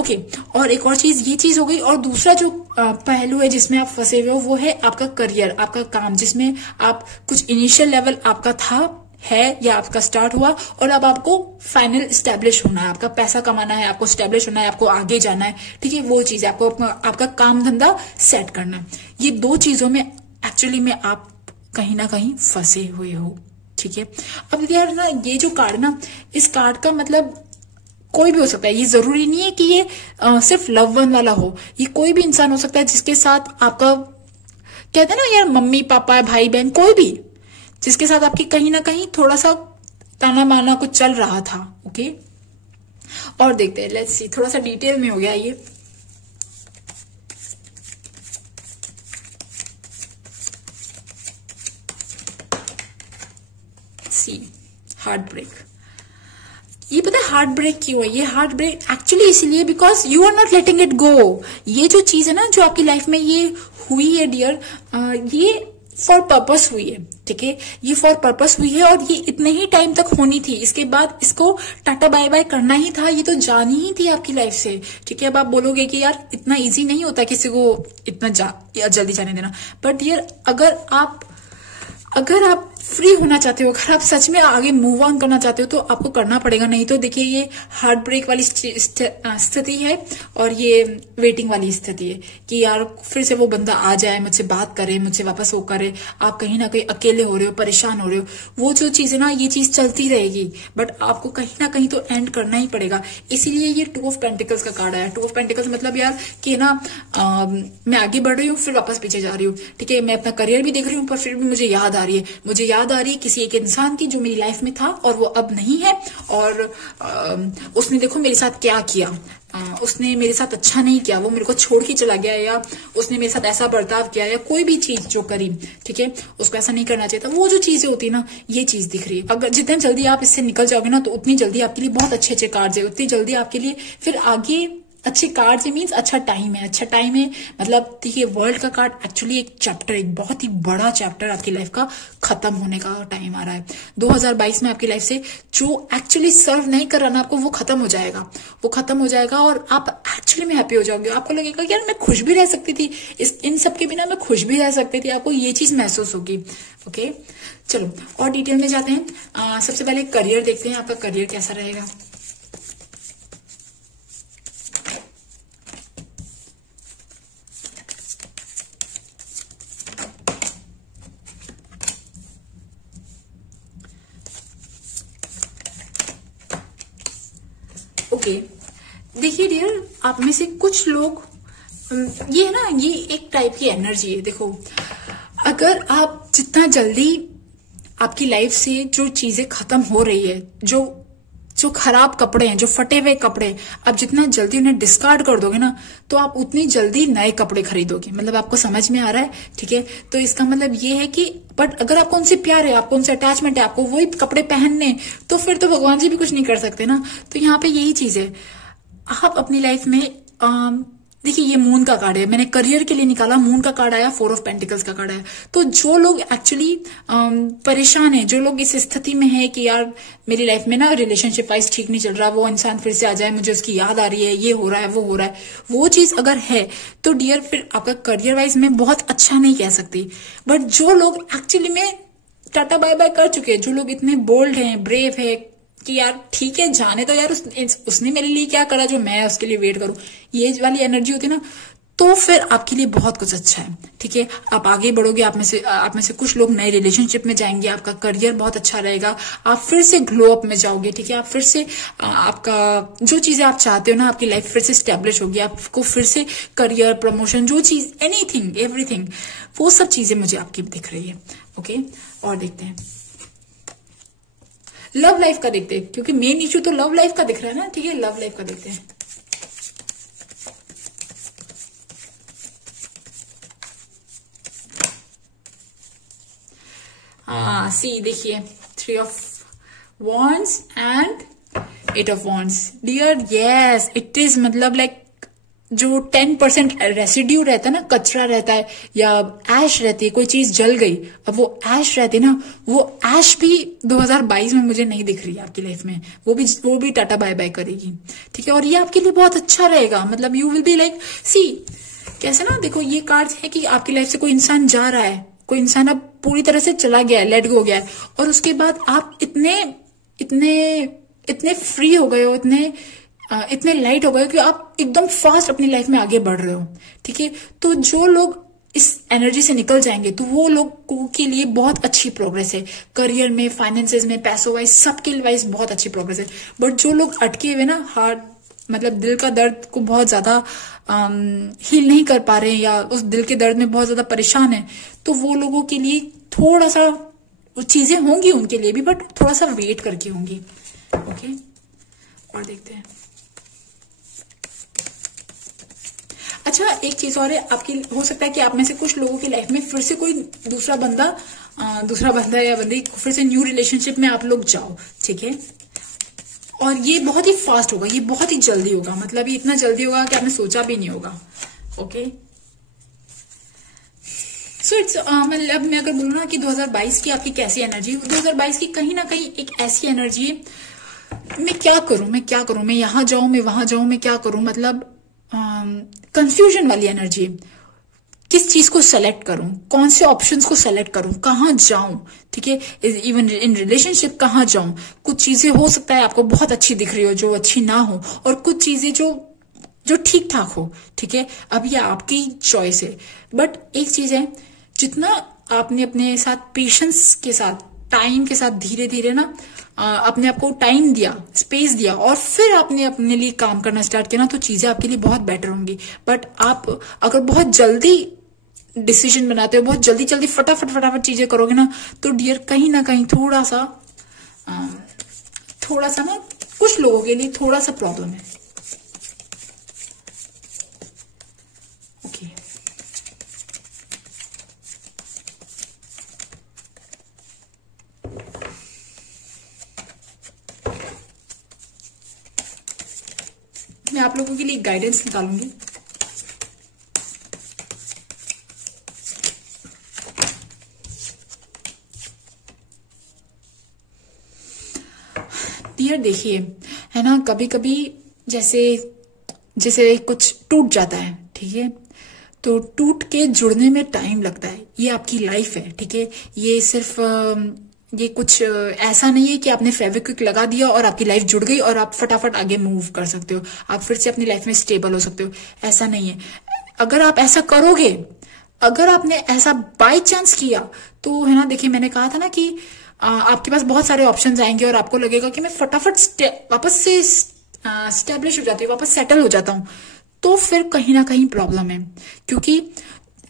ओके, और एक और चीज, ये चीज हो गई। और दूसरा जो पहलू है जिसमें आप फंसे हुए हो वो है आपका करियर, आपका काम, जिसमें आप कुछ इनिशियल लेवल आपका था, है या आपका स्टार्ट हुआ और अब आपको फाइनल स्टैब्लिश होना है, आपका पैसा कमाना है, आपको स्टैब्लिश होना है, आपको आगे जाना है, ठीक है, वो चीज है, आपको आपका काम धंधा सेट करना है। ये 2 चीजों में एक्चुअली में आप कहीं ना कहीं फंसे हुए हो, ठीक है। अब यार ना ये जो कार्ड ना, इस कार्ड का मतलब कोई भी हो सकता है, ये जरूरी नहीं है कि ये सिर्फ लव वन वाला हो, ये कोई भी इंसान हो सकता है जिसके साथ आपका, कहते हैं ना यार, मम्मी पापा भाई बहन, कोई भी जिसके साथ आपकी कहीं ना कहीं थोड़ा सा ताना माना कुछ चल रहा था। ओके, और देखते हैं, लेट्स सी, थोड़ा सा डिटेल में हो गया ये। See, heart break. ये पता है हार्ट ब्रेक क्यों है? ये हार्ट ब्रेक एक्चुअली इसलिए because you are not letting it go. ये जो चीज है ना जो आपकी लाइफ में ये हुई है डियर, ये फॉर पर्पस हुई है, ठीक है, ये फॉर पर्पस हुई है और ये इतने ही टाइम तक होनी थी। इसके बाद इसको टाटा बाय बाय करना ही था, ये तो जानी ही थी आपकी लाइफ से, ठीक है। अब आप बोलोगे कि यार इतना इजी नहीं होता किसी को इतना जल्दी जाने देना, बट यार अगर आप फ्री होना चाहते हो, अगर आप सच में आगे मूव ऑन करना चाहते हो तो आपको करना पड़ेगा, नहीं तो देखिए ये हार्ट ब्रेक वाली स्थिति है और ये वेटिंग वाली स्थिति है कि यार फिर से वो बंदा आ जाए, मुझसे बात करे, मुझसे वापस वो करे। आप कहीं ना कहीं अकेले हो रहे हो, परेशान हो रहे हो, वो जो चीज है ना, ये चीज चलती रहेगी, बट आपको कहीं ना कहीं तो एंड करना ही पड़ेगा। इसीलिए ये 2 ऑफ पेंटिकल्स का कार्ड आया। 2 ऑफ पेंटिकल्स मतलब यार कि ना मैं आगे बढ़ रही हूँ फिर वापस पीछे जा रही हूँ, ठीक है, मैं अपना करियर भी देख रही हूँ पर फिर भी मुझे याद आ रही है, मुझे याद आ रही है किसी एक इंसान की जो मेरी लाइफ में था और वो अब नहीं है, और उसने देखो मेरे साथ क्या किया, उसने मेरे साथ अच्छा नहीं किया, वो मेरे को छोड़ के चला गया, या उसने मेरे साथ ऐसा बर्ताव किया, या कोई भी चीज जो करी, ठीक है, उसको ऐसा नहीं करना चाहिए था। वो जो चीजें होती है ना, ये चीज दिख रही है। अगर जितने जल्दी आप इससे निकल जाओगे ना, तो उतनी जल्दी आपके लिए बहुत अच्छे अच्छे कार्ड है, उतनी जल्दी आपके लिए फिर आगे अच्छे कार्ड है, मीन्स अच्छा टाइम है, अच्छा टाइम है। मतलब देखिए वर्ल्ड का कार्ड एक्चुअली एक चैप्टर, एक बहुत ही बड़ा चैप्टर आपकी लाइफ का खत्म होने का टाइम आ रहा है। 2022 में आपकी लाइफ से जो एक्चुअली सर्व नहीं कर रहा ना आपको, वो खत्म हो जाएगा, वो खत्म हो जाएगा और आप एक्चुअली में हैप्पी हो जाओगे। आपको लगेगा कि यार मैं खुश भी रह सकती थी, इन सब के बिना मैं खुश भी रह सकती थी, आपको ये चीज महसूस होगी। ओके, चलो और डिटेल में जाते हैं। सबसे पहले करियर देखते हैं, आपका करियर कैसा रहेगा। ओके, देखिए डियर, आप में से कुछ लोग, ये है ना, ये एक टाइप की एनर्जी है। देखो, अगर आप जितना जल्दी आपकी लाइफ से जो चीजें खत्म हो रही है, जो खराब कपड़े हैं, जो फटे हुए कपड़े, आप जितना जल्दी उन्हें डिस्कार्ड कर दोगे ना, तो आप उतनी जल्दी नए कपड़े खरीदोगे। मतलब आपको समझ में आ रहा है, ठीक है। तो इसका मतलब ये है कि बट अगर आपको उनसे प्यार है, आपको उनसे अटैचमेंट है, आपको वही कपड़े पहनने, तो फिर तो भगवान जी भी कुछ नहीं कर सकते ना। तो यहाँ पे यही चीज है, आप अपनी लाइफ में देखिए ये मून का कार्ड है, मैंने करियर के लिए निकाला, मून का कार्ड आया, 4 ऑफ पेंटिकल्स का कार्ड आया। तो जो लोग एक्चुअली परेशान है, जो लोग इस स्थिति में है कि यार मेरी लाइफ में ना रिलेशनशिप वाइज ठीक नहीं चल रहा, वो इंसान फिर से आ जाए, मुझे उसकी याद आ रही है, ये हो रहा है, वो हो रहा है, वो चीज अगर है तो डियर फिर आपका करियर वाइज मैं बहुत अच्छा नहीं कह सकती। बट जो लोग एक्चुअली में टाटा बाय बाय कर चुके हैं, जो लोग इतने बोल्ड हैं, ब्रेव है कि यार ठीक है जाने तो यार, उसने मेरे लिए क्या करा जो मैं उसके लिए वेट करूं, ये वाली एनर्जी होती है ना, तो फिर आपके लिए बहुत कुछ अच्छा है, ठीक है। आप आगे बढ़ोगे, आप में से कुछ लोग नए रिलेशनशिप में जाएंगे, आपका करियर बहुत अच्छा रहेगा, आप फिर से ग्लो अप में जाओगे, ठीक है। आप फिर से आपका जो चीजें आप चाहते हो ना, आपकी लाइफ फिर से स्टेब्लिश होगी, आपको फिर से करियर, प्रमोशन, जो चीज, एनीथिंग, एवरीथिंग, वो सब चीजें मुझे आपकी दिख रही है। ओके, और देखते हैं लव लाइफ का, देखते हैं क्योंकि मेन इश्यू तो लव लाइफ का दिख रहा है ना, ठीक है। लव लाइफ का देखते हैं। सी देखिए, 3 of wands and 8 of wands. Dear yes, it is मतलब लाइक जो 10% रेसिड्यू रहता है ना, कचरा रहता है या ऐश रहती है, कोई चीज जल गई, अब वो ऐश रहती है ना, वो ऐश भी 2022 में मुझे नहीं दिख रही है आपकी लाइफ में, वो भी टाटा बाय बाय करेगी, ठीक है। और ये आपके लिए बहुत अच्छा रहेगा, मतलब यू विल बी लाइक, सी कैसे ना, देखो ये कार्ड है कि आपकी लाइफ से कोई इंसान जा रहा है, कोई इंसान अब पूरी तरह से चला गया है, लेट गो हो गया है, और उसके बाद आप इतने फ्री हो गए हो, इतने लाइट हो गए कि आप एकदम फास्ट अपनी लाइफ में आगे बढ़ रहे हो, ठीक है। तो जो लोग इस एनर्जी से निकल जाएंगे, तो वो लोगों के लिए बहुत अच्छी प्रोग्रेस है, करियर में, फाइनेंसेस में, पैसों वाइज, सबके वाइज बहुत अच्छी प्रोग्रेस है। बट जो लोग अटके हुए ना, हार्ट मतलब दिल का दर्द को बहुत ज्यादा हील नहीं कर पा रहे हैं, या उस दिल के दर्द में बहुत ज्यादा परेशान है, तो वो लोगों के लिए थोड़ा सा चीजें होंगी उनके लिए भी, बट थोड़ा सा वेट करके होंगी। ओके, और देखते हैं। अच्छा, एक चीज और है, आपकी हो सकता है कि आप में से कुछ लोगों की लाइफ में फिर से कोई दूसरा बंदा या बंदी, फिर से न्यू रिलेशनशिप में आप लोग जाओ, ठीक है। और ये बहुत ही फास्ट होगा, ये बहुत ही जल्दी होगा, मतलब ये इतना जल्दी होगा कि आपने सोचा भी नहीं होगा। ओके, सो इट्स मतलब मैं अगर बोलूँ ना कि 2022 की आपकी कैसी एनर्जी, 2022 की कहीं ना कहीं एक ऐसी एनर्जी है, मैं क्या करूं, मैं यहां जाऊं, मैं वहां जाऊं, मैं क्या करूं, मतलब कंफ्यूजन वाली एनर्जी। किस चीज को सेलेक्ट करूं, कौन से ऑप्शंस को सेलेक्ट करूं, कहाँ जाऊं, ठीक है, इवन इन रिलेशनशिप कहाँ जाऊं। कुछ चीजें हो सकता है आपको बहुत अच्छी दिख रही हो जो अच्छी ना हो, और कुछ चीजें जो जो ठीक ठाक हो, ठीक है। अब ये आपकी चॉइस है, बट एक चीज है, जितना आपने अपने साथ पेशेंस के साथ, टाइम के साथ धीरे धीरे ना अपने आप को टाइम दिया, स्पेस दिया, और फिर आपने अपने लिए काम करना स्टार्ट किया ना, तो चीजें आपके लिए बहुत बेटर होंगी। बट आप अगर बहुत जल्दी डिसीजन बनाते हो, बहुत जल्दी जल्दी फटाफट फटाफट चीजें करोगे ना, तो डियर कहीं ना कहीं थोड़ा सा ना कुछ लोगों के लिए थोड़ा सा प्रॉब्लम है। ओके, मैं आप लोगों के लिए गाइडेंस निकालूंगी। डियर देखिए, है ना, कभी कभी जैसे कुछ टूट जाता है, ठीक है, तो टूट के जुड़ने में टाइम लगता है। ये आपकी लाइफ है, ठीक है। ये सिर्फ ये कुछ ऐसा नहीं है कि आपने फेविक्विक लगा दिया और आपकी लाइफ जुड़ गई और आप फटाफट आगे मूव कर सकते हो, आप फिर से अपनी लाइफ में स्टेबल हो सकते हो। ऐसा नहीं है। अगर आप ऐसा करोगे, अगर आपने ऐसा बाय चांस किया, तो है ना, देखिए मैंने कहा था ना कि आपके पास बहुत सारे ऑप्शंस आएंगे और आपको लगेगा कि मैं फटाफट वापस से स्टेब्लिश हो जाती हूँ, वापस सेटल हो जाता हूँ, तो फिर कहीं ना कहीं प्रॉब्लम है। क्योंकि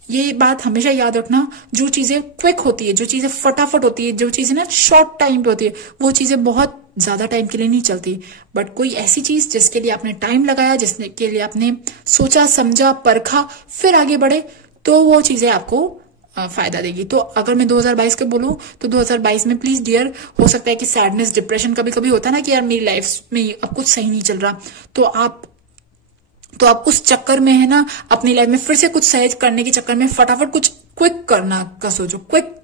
ये बात हमेशा याद रखना, जो चीजें क्विक होती है, जो चीजें फटाफट होती है, जो चीजें ना शॉर्ट टाइम पे होती है, वो चीजें बहुत ज्यादा टाइम के लिए नहीं चलती। बट कोई ऐसी चीज जिसके लिए आपने टाइम लगाया, जिसके लिए आपने सोचा समझा परखा फिर आगे बढ़े, तो वो चीजें आपको फायदा देगी। तो अगर मैं 2022 के बोलूं, तो 2022 में प्लीज डियर, हो सकता है कि सैडनेस, डिप्रेशन कभी कभी होता है ना कि यार मेरी लाइफ में अब कुछ सही नहीं चल रहा, तो आप उस चक्कर में, है ना, अपनी लाइफ में फिर से कुछ सहज करने के चक्कर में फटाफट कुछ क्विक करना का सोचो, क्विक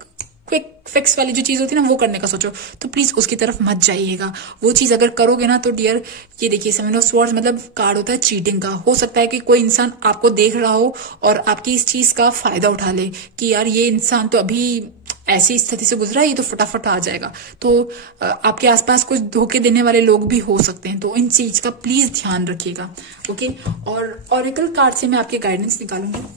फिक्स वाली जो चीज होती है ना, वो करने का सोचो। तो प्लीज उसकी तरफ मत जाइएगा। वो चीज अगर करोगे ना, तो डियर ये देखिए, 7 ऑफ स्वॉर्ड्स मतलब कार्ड होता है चीटिंग का। हो सकता है कि कोई इंसान आपको देख रहा हो और आपकी इस चीज का फायदा उठा ले कि यार ये इंसान तो अभी ऐसी स्थिति से गुजरा है, ये तो फटाफट आ जाएगा। तो आपके आसपास कुछ धोखे देने वाले लोग भी हो सकते हैं, तो इन चीज का प्लीज ध्यान रखिएगा। ओके, और ऑरेकल कार्ड से मैं आपके गाइडेंस निकालूंगी।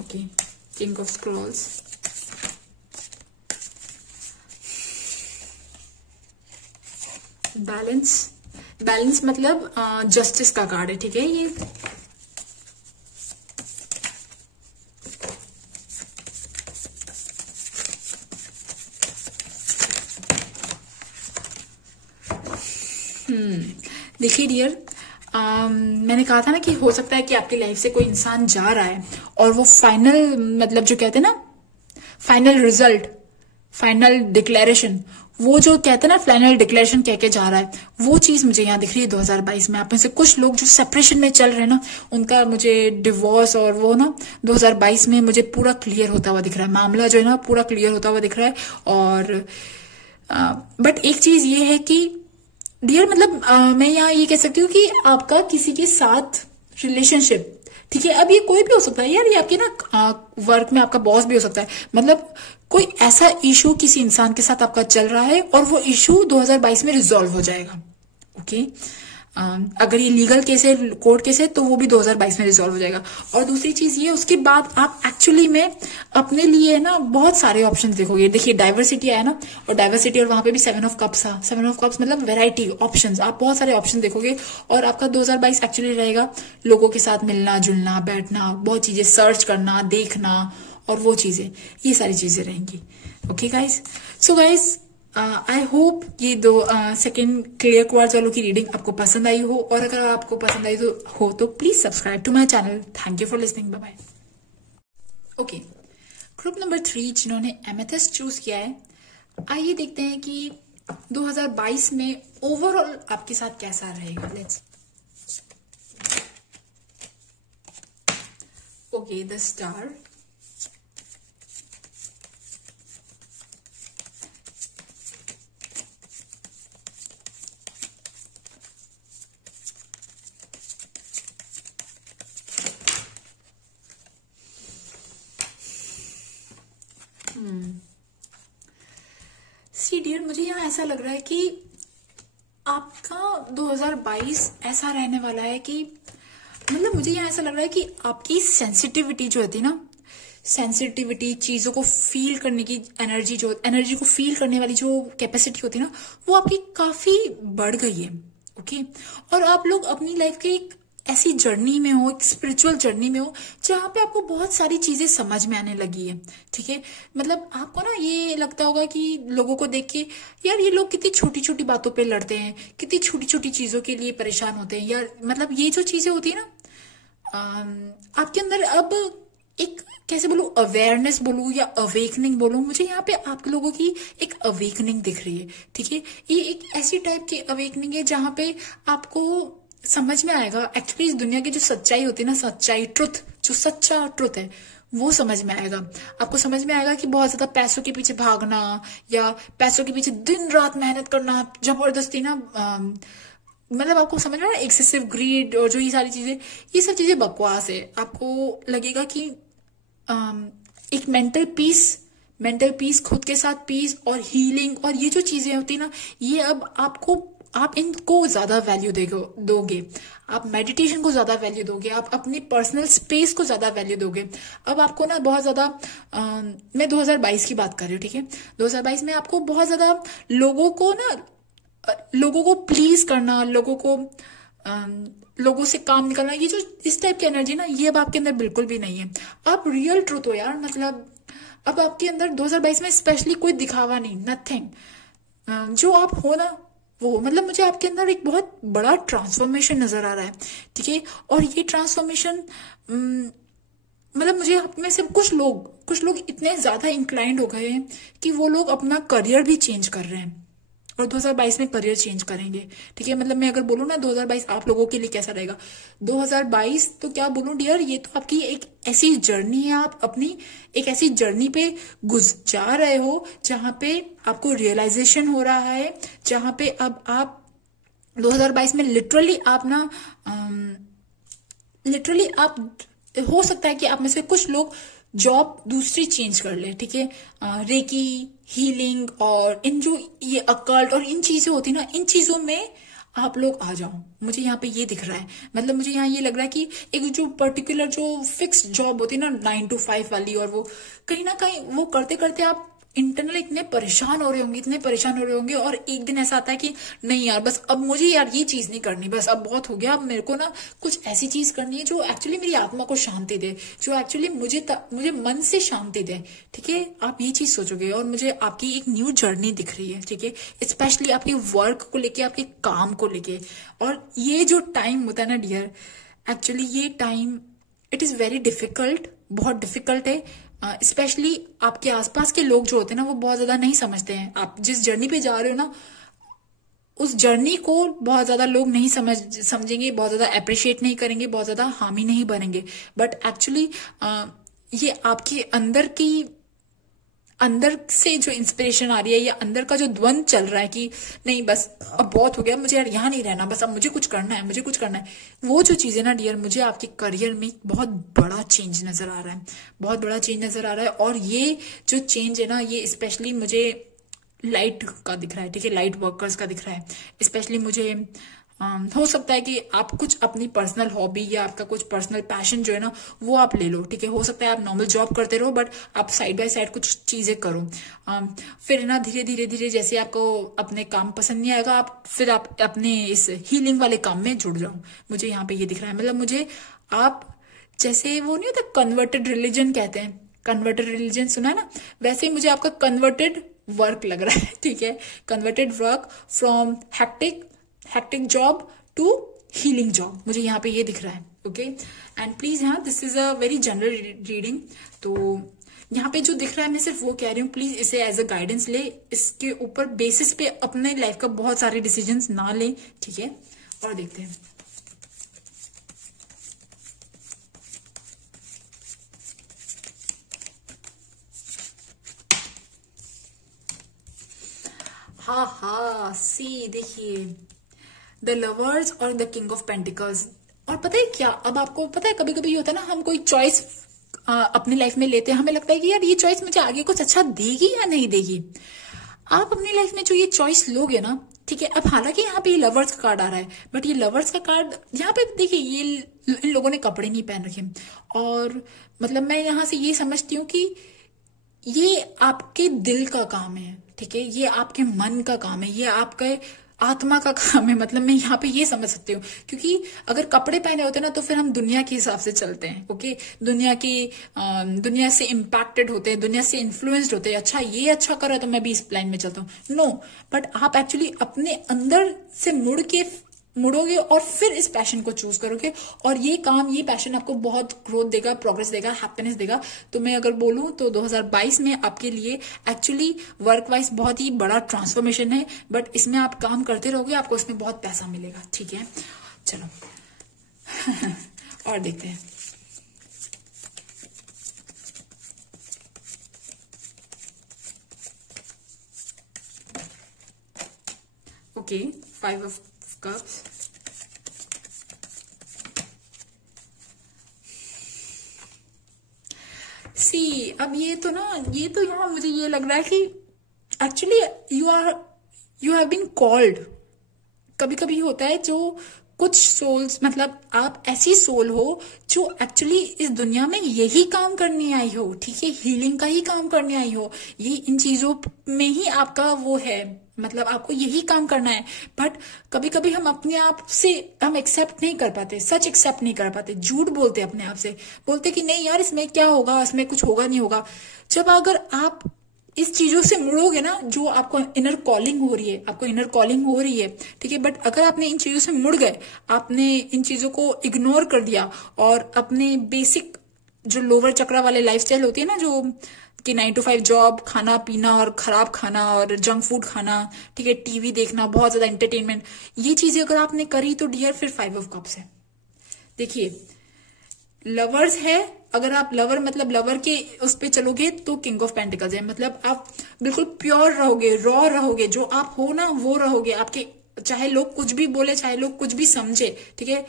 Okay, king of scrolls, balance मतलब जस्टिस का कार्ड है, ठीक है। ये देखिए डियर, मैंने कहा था ना कि हो सकता है कि आपकी लाइफ से कोई इंसान जा रहा है और वो फाइनल, मतलब जो कहते हैं ना फाइनल रिजल्ट, फाइनल डिक्लेरेशन, वो जो कहते हैं ना फाइनल डिक्लेरेशन कह के जा रहा है, वो चीज मुझे यहाँ दिख रही है 2022 में। आप में से कुछ लोग जो सेपरेशन में चल रहे हैं ना, उनका मुझे डिवोर्स और वो ना 2022 में मुझे पूरा क्लियर होता हुआ दिख रहा है। मामला जो है ना पूरा क्लियर होता हुआ दिख रहा है। और बट एक चीज ये है कि डियर, मतलब मैं यहाँ ये कह सकती हूँ कि आपका किसी के साथ रिलेशनशिप, ठीक है, अब ये कोई भी हो सकता है यार, ये आपके ना वर्क में आपका बॉस भी हो सकता है, मतलब कोई ऐसा इशू किसी इंसान के साथ आपका चल रहा है और वो इशू 2022 में रिजॉल्व हो जाएगा। ओके, अगर ये लीगल केस है, कोर्ट केस है, तो वो भी 2022 में रिजॉल्व हो जाएगा। और दूसरी चीज ये, उसके बाद आप एक्चुअली में अपने लिए ना बहुत सारे ऑप्शंस देखोगे। देखिए डाइवर्सिटी आया ना, और डाइवर्सिटी, और वहां पे भी 7 ऑफ कप्स था। 7 ऑफ कप्स मतलब वेराइटी, ऑप्शंस, आप बहुत सारे ऑप्शन देखोगे। और आपका 2022 एक्चुअली रहेगा लोगों के साथ मिलना जुलना, बैठना, बहुत चीजें सर्च करना, देखना, और वो चीजें, ये सारी चीजें रहेंगी। Okay guys, so guys I hope ये दो सेकेंड क्लियर क्वार्ट्स वालों की रीडिंग आपको पसंद आई हो, और अगर आपको पसंद आई तो please subscribe to my channel. Thank you for listening, bye bye. Okay, group number 3 जिन्होंने एमेथिस्ट चूज किया है, आइए देखते हैं कि 2022 में ओवरऑल आपके साथ कैसा रहेगा। Let's okay, the star. See dear, मुझे यहाँ ऐसा लग रहा है कि आपका 2022 ऐसा रहने वाला है कि मतलब मुझे यहाँ ऐसा लग रहा है कि आपकी सेंसिटिविटी जो होती है ना, सेंसिटिविटी, चीजों को फील करने की एनर्जी को फील करने वाली जो कैपेसिटी होती है ना, वो आपकी काफी बढ़ गई है। ओके, और आप लोग अपनी लाइफ के एक ऐसी जर्नी में हो, एक स्पिरिचुअल जर्नी में हो, जहां पे आपको बहुत सारी चीजें समझ में आने लगी है। ठीक है, मतलब आपको ना ये लगता होगा कि लोगों को देख के, यार ये लोग कितनी छोटी छोटी बातों पे लड़ते हैं, कितनी छोटी छोटी चीजों के लिए परेशान होते हैं यार। मतलब ये जो चीजें होती है ना, आपके अंदर अब एक, कैसे बोलूं, अवेयरनेस बोलूं या अवेकनिंग बोलूं, मुझे यहाँ पे आप लोगों की एक अवेकनिंग दिख रही है। ठीक है, ये एक ऐसी टाइप की अवेकनिंग है जहां पे आपको समझ में आएगा एक्चुअली इस दुनिया की जो सच्चाई होती है ना, सच्चाई, ट्रुथ, जो सच्चा ट्रुथ है वो समझ में आएगा। आपको समझ में आएगा कि बहुत ज्यादा पैसों के पीछे भागना या पैसों के पीछे दिन रात मेहनत करना जबरदस्ती ना, मतलब आपको समझ में आएगा एक्सेसिव ग्रीड और जो ये सारी चीजें, ये सब चीजें बकवास है। आपको लगेगा कि एक मेंटल पीस, खुद के साथ पीस और हीलिंग और ये जो चीजें होती है ना, ये अब आप इनको ज्यादा वैल्यू दोगे, आप मेडिटेशन को ज्यादा वैल्यू दोगे, आप अपनी पर्सनल स्पेस को ज्यादा वैल्यू दोगे। अब आपको ना बहुत ज्यादा, मैं 2022 की बात कर रही हूँ। ठीक है, 2022 में आपको बहुत ज्यादा लोगों को प्लीज करना, लोगों से काम निकालना, ये जो इस टाइप की एनर्जी ना, ये अब आपके अंदर बिल्कुल भी नहीं है। आप रियल ट्रूथ हो यार। मतलब अब आपके अंदर 2022 में स्पेशली कोई दिखावा नहीं, नथिंग, जो आप हो ना वो, मतलब मुझे आपके अंदर एक बहुत बड़ा ट्रांसफॉर्मेशन नजर आ रहा है। ठीक है, और ये ट्रांसफॉर्मेशन, मतलब मुझे आप में से कुछ लोग इतने ज्यादा इंक्लाइंड हो गए हैं कि वो लोग अपना करियर भी चेंज कर रहे हैं और 2022 में करियर चेंज करेंगे। ठीक है, मतलब मैं अगर बोलूँ ना 2022 आप लोगों के लिए कैसा रहेगा, 2022 तो क्या बोलूं डियर, ये तो आपकी एक ऐसी जर्नी है, आप अपनी एक ऐसी जर्नी पे जा रहे हो जहां पे आपको रियलाइजेशन हो रहा है, जहां पे अब आप 2022 में लिटरली आप हो सकता है कि आप में से कुछ लोग जॉब दूसरी चेंज कर ले। ठीक है, रेकी, हीलिंग और इन जो ये अकल्ट और इन चीजें होती ना, इन चीजों में आप लोग आ जाओ। मुझे यहाँ पे ये दिख रहा है, मतलब मुझे यहाँ ये लग रहा है कि एक जो पर्टिकुलर जो फिक्स जॉब होती है ना 9 to 5 वाली, और वो कहीं ना कहीं वो करते करते आप इंटरनल इतने परेशान हो रहे होंगे और एक दिन ऐसा आता है कि नहीं यार, बस अब मुझे यार ये चीज नहीं करनी, बस अब बहुत हो गया, अब मेरे को ना कुछ ऐसी चीज करनी है जो एक्चुअली मेरी आत्मा को शांति दे, जो एक्चुअली मुझे मन से शांति दे। ठीक है, आप ये चीज सोचोगे और मुझे आपकी एक न्यू जर्नी दिख रही है। ठीक है, स्पेशली आपके वर्क को लेके, आपके काम को लेके। और ये जो टाइम होता है ना डियर, एक्चुअली ये time it is very difficult, बहुत डिफिकल्ट है। स्पेशली आपके आसपास के लोग जो होते हैं ना, वो बहुत ज्यादा नहीं समझते हैं। आप जिस जर्नी पे जा रहे हो ना, उस जर्नी को बहुत ज्यादा लोग नहीं समझेंगे, बहुत ज्यादा अप्रिशिएट नहीं करेंगे, बहुत ज्यादा हामी नहीं बनेंगे। बट एक्चुअली ये आपके अंदर से जो इंस्पिरेशन आ रही है, या अंदर का जो द्वंद चल रहा है कि नहीं बस अब बहुत हो गया, मुझे यार यहाँ नहीं रहना, बस अब मुझे कुछ करना है, वो जो चीजें ना डियर, मुझे आपके करियर में बहुत बड़ा चेंज नजर आ रहा है। और ये जो चेंज है ना, ये स्पेशली मुझे लाइट का दिख रहा है। ठीक है, लाइट वर्कर्स का दिख रहा है। स्पेशली मुझे हो सकता है कि आप कुछ अपनी पर्सनल हॉबी या आपका कुछ पर्सनल पैशन जो है ना, वो आप ले लो। ठीक है, हो सकता है आप नॉर्मल जॉब करते रहो, बट आप साइड बाय साइड कुछ चीजें करो। फिर ना धीरे जैसे आपको अपने काम पसंद नहीं आएगा, फिर आप अपने इस हीलिंग वाले काम में जुड़ जाओ। मुझे यहाँ पे ये दिख रहा है, मतलब मुझे आप जैसे वो नहीं होता कन्वर्टेड रिलीजन कहते हैं, कन्वर्टेड रिलीजन सुना है ना, वैसे ही मुझे आपका कन्वर्टेड वर्क लग रहा है। ठीक है, converted work from hectic job to healing job, मुझे यहाँ पे ये दिख रहा है। ओके, एंड प्लीज, हाँ, this is a very general reading, तो यहाँ पे जो दिख रहा है मैं सिर्फ वो कह रही हूँ, प्लीज इसे एज अ गाइडेंस ले, इसके ऊपर बेसिस पे अपने लाइफ का बहुत सारे डिसीजंस ना ले। ठीक है, और देखते हैं। हा हा, सी देखिए, द लवर्स और द किंग ऑफ पेंटिकल्स। और पता है क्या, अब आपको पता है कभी कभी होता है ना, हम कोई चॉइस अपनी लाइफ में लेते हैं, हमें लगता है कि यार ये चॉइस मुझे आगे कुछ अच्छा देगी या नहीं देगी। आप अपनी लाइफ में जो ये चॉइस लोगे ना, ठीक है, अब हालांकि यहाँ पे ये लवर्स का कार्ड आ रहा है, बट ये लवर्स का कार्ड यहाँ पे देखिए, ये इन लोगों ने कपड़े नहीं पहन रखे, और मतलब मैं यहाँ से ये समझती हूँ कि ये आपके दिल का काम है, ठीक है, ये आपके मन का काम है, ये आपके आत्मा का काम है। मतलब मैं यहाँ पे ये समझ सकती हूँ, क्योंकि अगर कपड़े पहने होते ना तो फिर हम दुनिया के हिसाब से चलते हैं, ओके, दुनिया से इम्पैक्टेड होते हैं, दुनिया से इन्फ्लुएंस्ड होते हैं, अच्छा ये अच्छा कर रहा है तो मैं भी इस लाइन में चलता हूँ। नो, बट आप एक्चुअली अपने अंदर से मुड़ोगे और फिर इस पैशन को चूज करोगे, और ये पैशन आपको बहुत ग्रोथ देगा, प्रोग्रेस देगा, हैप्पीनेस देगा। तो मैं अगर बोलूं तो 2022 में आपके लिए एक्चुअली वर्क वाइज बहुत ही बड़ा ट्रांसफॉर्मेशन है, बट इसमें आप काम करते रहोगे, आपको इसमें बहुत पैसा मिलेगा, ठीक है। चलो और देखते हैं। Okay, 5 of cups. सी, अब ये तो यहाँ मुझे ये लग रहा है कि actually you have been called. कभी कभी होता है जो कुछ सोल्स, मतलब आप ऐसी सोल हो जो एक्चुअली इस दुनिया में यही काम करने आई हो, ठीक है, हीलिंग का ही काम करने आई हो, ये इन चीजों में ही आपका वो है, मतलब आपको यही काम करना है। बट कभी कभी हम अपने आप से हम एक्सेप्ट नहीं कर पाते, सच एक्सेप्ट नहीं कर पाते, झूठ बोलते अपने आप से, बोलते कि नहीं यार इसमें क्या होगा, इसमें कुछ होगा नहीं होगा। जब अगर आप इस चीजों से मुड़ोगे ना, जो आपको इनर कॉलिंग हो रही है, आपको इनर कॉलिंग हो रही है, ठीक है, बट अगर आपने इन चीजों से मुड़ गए, आपने इन चीजों को इग्नोर कर दिया और अपने बेसिक जो लोअर चक्रा वाले लाइफस्टाइल होती है ना, जो कि 9 to 5 जॉब, खाना पीना और खराब खाना और जंक फूड खाना, ठीक है, टीवी देखना, बहुत ज्यादा एंटरटेनमेंट, ये चीजें अगर आपने करी तो डियर फिर 5 ऑफ कप्स है। देखिए, लवर्स है, अगर आप लवर के उस पे चलोगे तो किंग ऑफ पेंटिकल्स है, मतलब आप बिल्कुल प्योर रहोगे, रॉ रहोगे, जो आप हो ना वो रहोगे, आपके चाहे लोग कुछ भी बोले, चाहे लोग कुछ भी समझे, ठीक है,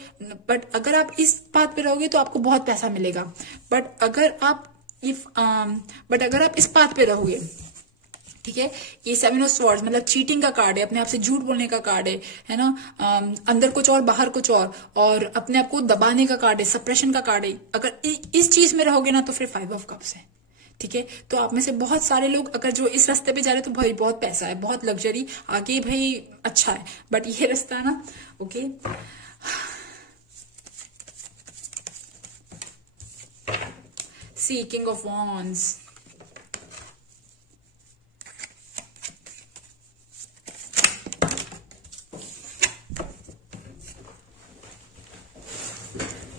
बट अगर आप इस बात पे रहोगे तो आपको बहुत पैसा मिलेगा। बट अगर आप इस बात पे रहोगे, ठीक है, ये 7 ऑफ स्वॉर्ड्स मतलब चीटिंग का कार्ड है, अपने आप से झूठ बोलने का कार्ड है ना, अंदर कुछ और बाहर कुछ और अपने आप को दबाने का कार्ड है, सप्रेशन का कार्ड है। अगर इस चीज में रहोगे ना तो फिर 5 ऑफ कप्स है, ठीक है। तो आप में से बहुत सारे लोग अगर जो इस रास्ते पे जा रहे हैं तो भाई बहुत पैसा है, बहुत लग्जरी, आगे भाई अच्छा है, बट ये रास्ता है ना, okay. See, king of wands,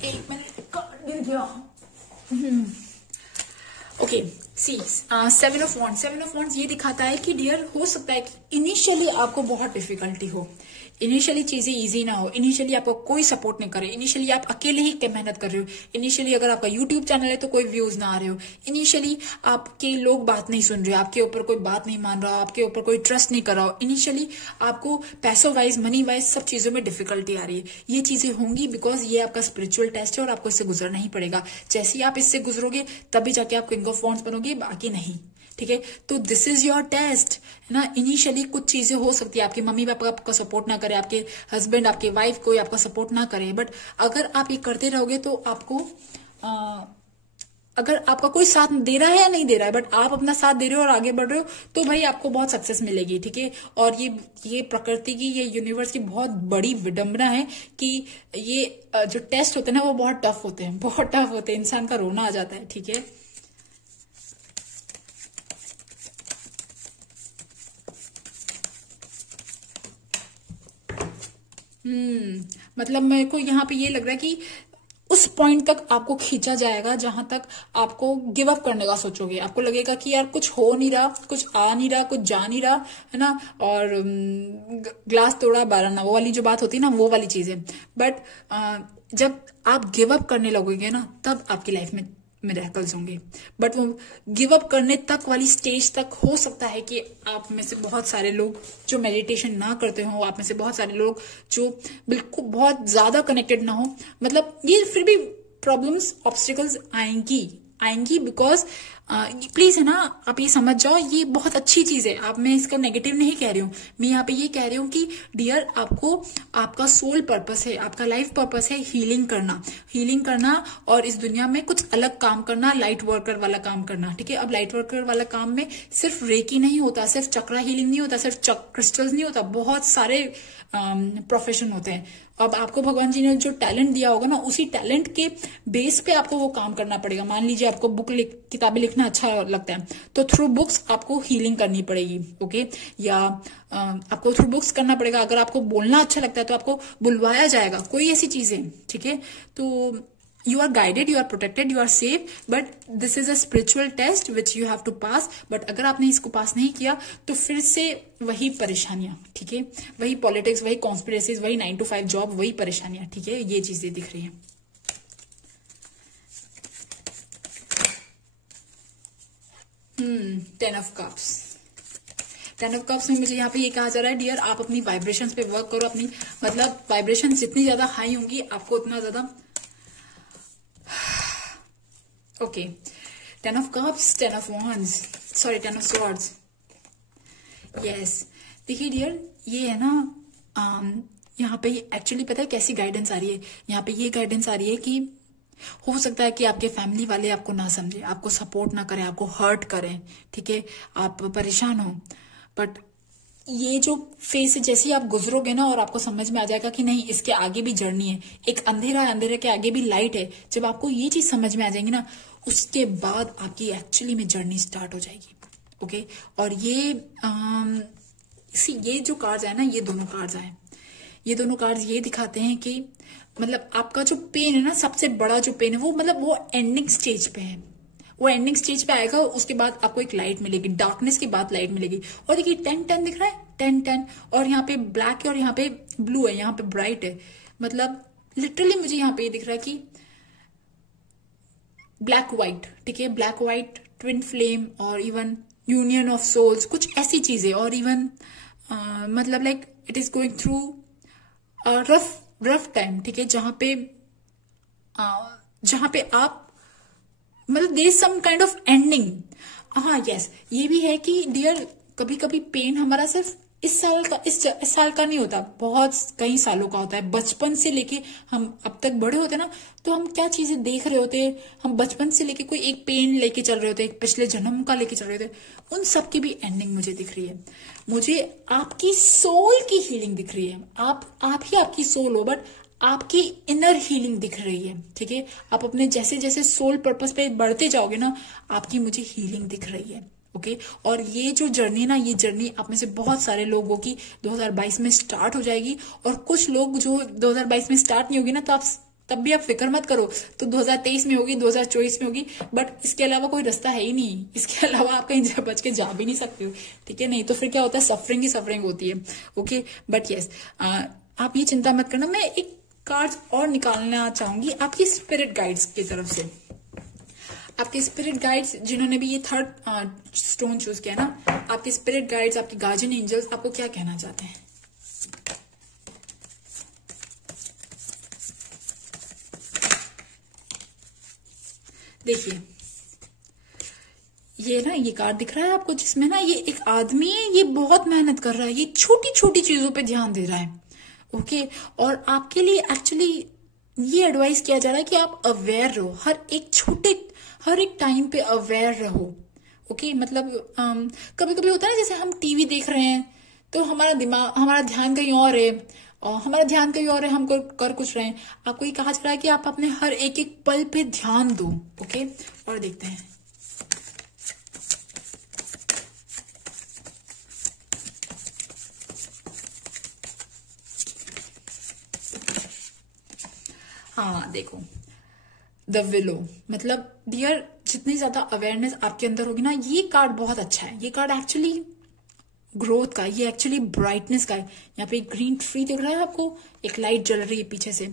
एक मिनट कार्ड गिर गया। ओके, सी, 7 ऑफ वॉन्ड्स ये दिखाता है कि डियर हो सकता है कि इनिशियली आपको बहुत डिफिकल्टी हो, इनिशियली चीजें इजी ना हो, इनिशियली आपको कोई सपोर्ट नहीं करे, इनिशियली आप अकेले ही मेहनत कर रहे हो, इनिशियली अगर आपका यूट्यूब चैनल है तो कोई व्यूज ना आ रहे हो, इनिशियली आपके लोग बात नहीं सुन रहे, आपके ऊपर कोई बात नहीं मान रहा, आपके ऊपर कोई ट्रस्ट नहीं कर रहा हो, इनिशियली आपको पैसों वाइज, मनी वाइज सब चीजों में डिफिकल्टी आ रही है। ये चीजें होंगी बिकॉज ये आपका स्पिरिचुअल टेस्ट है और आपको इससे गुजरना ही पड़ेगा। जैसे ही आप इससे गुजरोगे तभी जाके आप किंग ऑफ वॉन्ड्स बनोगे, बाकी नहीं, ठीक है। तो दिस इज योर टेस्ट, है ना। इनिशियली कुछ चीजें हो सकती है, आपके मम्मी पापा आपका सपोर्ट ना करे, आपके हस्बैंड, आपके वाइफ कोई आपका सपोर्ट ना करे, बट अगर आप ये करते रहोगे तो आपको अगर आपका कोई साथ दे रहा है या नहीं दे रहा है, बट आप अपना साथ दे रहे हो और आगे बढ़ रहे हो, तो भाई आपको बहुत सक्सेस मिलेगी, ठीक है। और ये प्रकृति की, ये यूनिवर्स की बहुत बड़ी विडंबना है कि ये जो टेस्ट होते हैं ना वो बहुत टफ होते हैं, बहुत टफ होते हैं, इंसान का रोना आ जाता है, ठीक है। मतलब मेरे को यहाँ पे ये लग रहा है कि उस पॉइंट तक आपको खींचा जाएगा जहां तक आपको गिव अप करने का सोचोगे, आपको लगेगा कि यार कुछ हो नहीं रहा, कुछ आ नहीं रहा, कुछ जा नहीं रहा, है ना। और ग्लास तोड़ा बारह, वो वाली जो बात होती है ना, वो वाली चीज है। बट जब आप गिव अप करने लगोगे ना, तब आपकी लाइफ में मिरेकल्स होंगे, बट वो गिव अप करने तक वाली स्टेज तक हो सकता है कि आप में से बहुत सारे लोग जो मेडिटेशन ना करते हो, आप में से बहुत सारे लोग जो बिल्कुल बहुत ज्यादा कनेक्टेड ना हो, मतलब ये फिर भी प्रॉब्लम्स ऑब्स्टिकल्स आएंगी बिकॉज प्लीज है ना, आप ये समझ जाओ, ये बहुत अच्छी चीज है। आप, मैं इसका नेगेटिव नहीं कह रही हूँ, मैं यहाँ पे ये कह रही हूँ कि डियर, आपको आपका सोल पर्पस है, आपका लाइफ पर्पस है हीलिंग करना और इस दुनिया में कुछ अलग काम करना, लाइट वर्कर वाला काम करना। ठीक है, अब लाइट वर्कर वाला काम में सिर्फ रेकी नहीं होता, सिर्फ चक्रा हीलिंग नहीं होता, सिर्फ क्रिस्टल्स नहीं होता, बहुत सारे प्रोफेशन होते हैं। अब आपको भगवान जी ने जो टैलेंट दिया होगा ना, उसी टैलेंट के बेस पे आपको वो काम करना पड़ेगा। मान लीजिए आपको किताबें लिखना अच्छा लगता है, तो थ्रू बुक्स आपको हीलिंग करनी पड़ेगी। ओके, या आपको थ्रू बुक्स करना पड़ेगा। अगर आपको बोलना अच्छा लगता है तो आपको बुलवाया जाएगा, कोई ऐसी चीजें। ठीक है, तो you are guided, you are protected, you are safe, but this is a spiritual test which you have to pass। but अगर आपने इसको पास नहीं किया तो फिर से वही परेशानियां। ठीक है, वही पॉलिटिक्स, वही कॉन्स्पिरेसीज, वही 9 to 5 जॉब, वही परेशानियां। ठीक है, ये चीजें दिख रही हैं। टेन ऑफ कप्स में मुझे यहाँ पे ये कहा जा रहा है, डियर आप अपनी वाइब्रेशंस पे वर्क करो। अपनी मतलब वाइब्रेशन जितनी ज्यादा हाई होंगी आपको उतना ज्यादा। Okay, 10 of cups, 10 of wands, sorry 10 of swords। Yes, देखिए डियर, ये है ना, यहाँ पे एक्चुअली पता है कैसी गाइडेंस आ रही है। यहाँ पे ये गाइडेंस आ रही है कि हो सकता है कि आपके फैमिली वाले आपको ना समझे, आपको सपोर्ट ना करें, आपको हर्ट करें। ठीक है, आप परेशान हो, बट ये जो फेस जैसे ही आप गुजरोगे ना और आपको समझ में आ जाएगा कि नहीं, इसके आगे भी जर्नी है, एक अंधेरा है, अंधेरे के आगे भी लाइट है। जब आपको ये चीज समझ में आ जाएगी ना, उसके बाद आपकी एक्चुअली में जर्नी स्टार्ट हो जाएगी। ओके, और ये जो कार्ड्स है ना, ये दोनों कार्ड्स ये दिखाते हैं कि मतलब आपका जो पेन है ना, सबसे बड़ा जो पेन है वो मतलब वो एंडिंग स्टेज पे है, वो एंडिंग स्टेज पे आएगा। उसके बाद आपको एक लाइट मिलेगी, डार्कनेस के बाद लाइट मिलेगी। और देखिए 10-10 दिख रहा है, 10-10, और यहाँ पे ब्लैक है और यहाँ पे ब्लू है, यहाँ पे ब्राइट है। मतलब लिटरली मुझे यहाँ पे ये दिख रहा है कि ब्लैक व्हाइट। ठीक है, ब्लैक व्हाइट, ट्विन फ्लेम, और इवन यूनियन ऑफ सोल्स, कुछ ऐसी चीजें। और इवन मतलब like it is going through rough time. ठीक है, जहां पे आप मतलब there is some kind of ending. हाँ यस, ये भी है कि डियर कभी कभी पेन हमारा सिर्फ इस साल का नहीं होता, बहुत कई सालों का होता है। बचपन से लेके हम अब तक बड़े होते ना, तो हम क्या चीजें देख रहे होते हैं, हम बचपन से लेके कोई एक पेन लेके चल रहे होते, एक पिछले जन्म का लेके चल रहे होते, उन सब की भी एंडिंग मुझे दिख रही है। मुझे आपकी सोल की हीलिंग दिख रही है। आप ही आपकी सोल हो, बट आपकी इनर हीलिंग दिख रही है। ठीक है, आप अपने जैसे जैसे सोल पर्पस पे बढ़ते जाओगे ना, आपकी मुझे हीलिंग दिख रही है। ओके, और ये जो जर्नी ना, ये जर्नी आप में से बहुत सारे लोगों की 2022 में स्टार्ट हो जाएगी। और कुछ लोग जो 2022 में स्टार्ट नहीं होगी ना, तो आप तब भी आप फिक्र मत करो, तो 2023 में होगी, 2024 में होगी। बट इसके अलावा कोई रास्ता है ही नहीं, इसके अलावा आप कहीं बच के जा भी नहीं सकते हो। ठीक है, नहीं तो फिर क्या होता है, सफरिंग ही सफरिंग होती है। ओके, बट यस, आप ये चिंता मत करना। मैं एक कार्ड और निकालना चाहूंगी आपकी स्पिरिट गाइड्स की तरफ से। आपके स्पिरिट गाइड्स जिन्होंने भी ये थर्ड स्टोन चूज किया ना, आपके स्पिरिट गाइड्स, आपके गार्जियन एंजल्स आपको क्या कहना चाहते हैं? देखिए, ये कार्ड दिख रहा है आपको, जिसमें ना ये एक आदमी है, ये बहुत मेहनत कर रहा है, ये छोटी छोटी चीजों पे ध्यान दे रहा है। ओके, और आपके लिए एक्चुअली ये एडवाइस किया जा रहा है कि आप अवेयर रहो, हर एक टाइम पे अवेयर रहो। ओके, मतलब कभी कभी होता है जैसे हम टीवी देख रहे हैं तो हमारा ध्यान कहीं और है, हम कर कुछ रहे हैं। आपको ये कहा जा रहा है कि आप अपने हर एक एक पल पे ध्यान दो। ओके, और देखते हैं। हाँ देखो, द विलो, मतलब डियर जितनी ज्यादा अवेयरनेस आपके अंदर होगी ना, ये कार्ड बहुत अच्छा है। ये कार्ड एक्चुअली ग्रोथ का, ये एक्चुअली ब्राइटनेस का है। यहाँ पे एक ग्रीन ट्री दिख रहा है आपको, एक लाइट जल रही है पीछे से।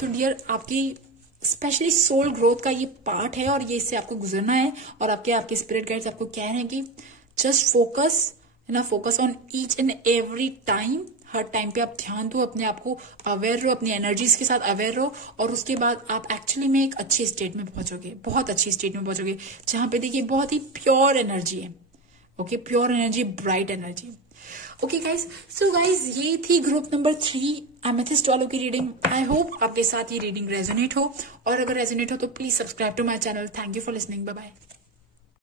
तो डियर आपकी स्पेशली सोल ग्रोथ का ये पार्ट है और ये इससे आपको गुजरना है। और आपके स्पिरिट गाइड्स आपको कह रहे हैं कि just focus on each and every time. Her time पे आप ध्यान दो, अपने आप को अवेयर रहो, अपनी एनर्जीज के साथ अवेयर रहो, और उसके बाद आप एक्चुअली में एक अच्छी स्टेट में पहुंचोगे, बहुत अच्छी स्टेट में पहुंचोगे, जहां पे देखिए बहुत ही प्योर एनर्जी है। Okay, pure energy, bright energy. Okay guys, so guys ये थी ग्रुप नंबर 3 एमेथिस्ट वालों की रीडिंग। आई होप आपके साथ ये रीडिंग रेजोनेट हो, और अगर रेजोनेट हो तो please subscribe to my channel. Thank you for listening, bye bye.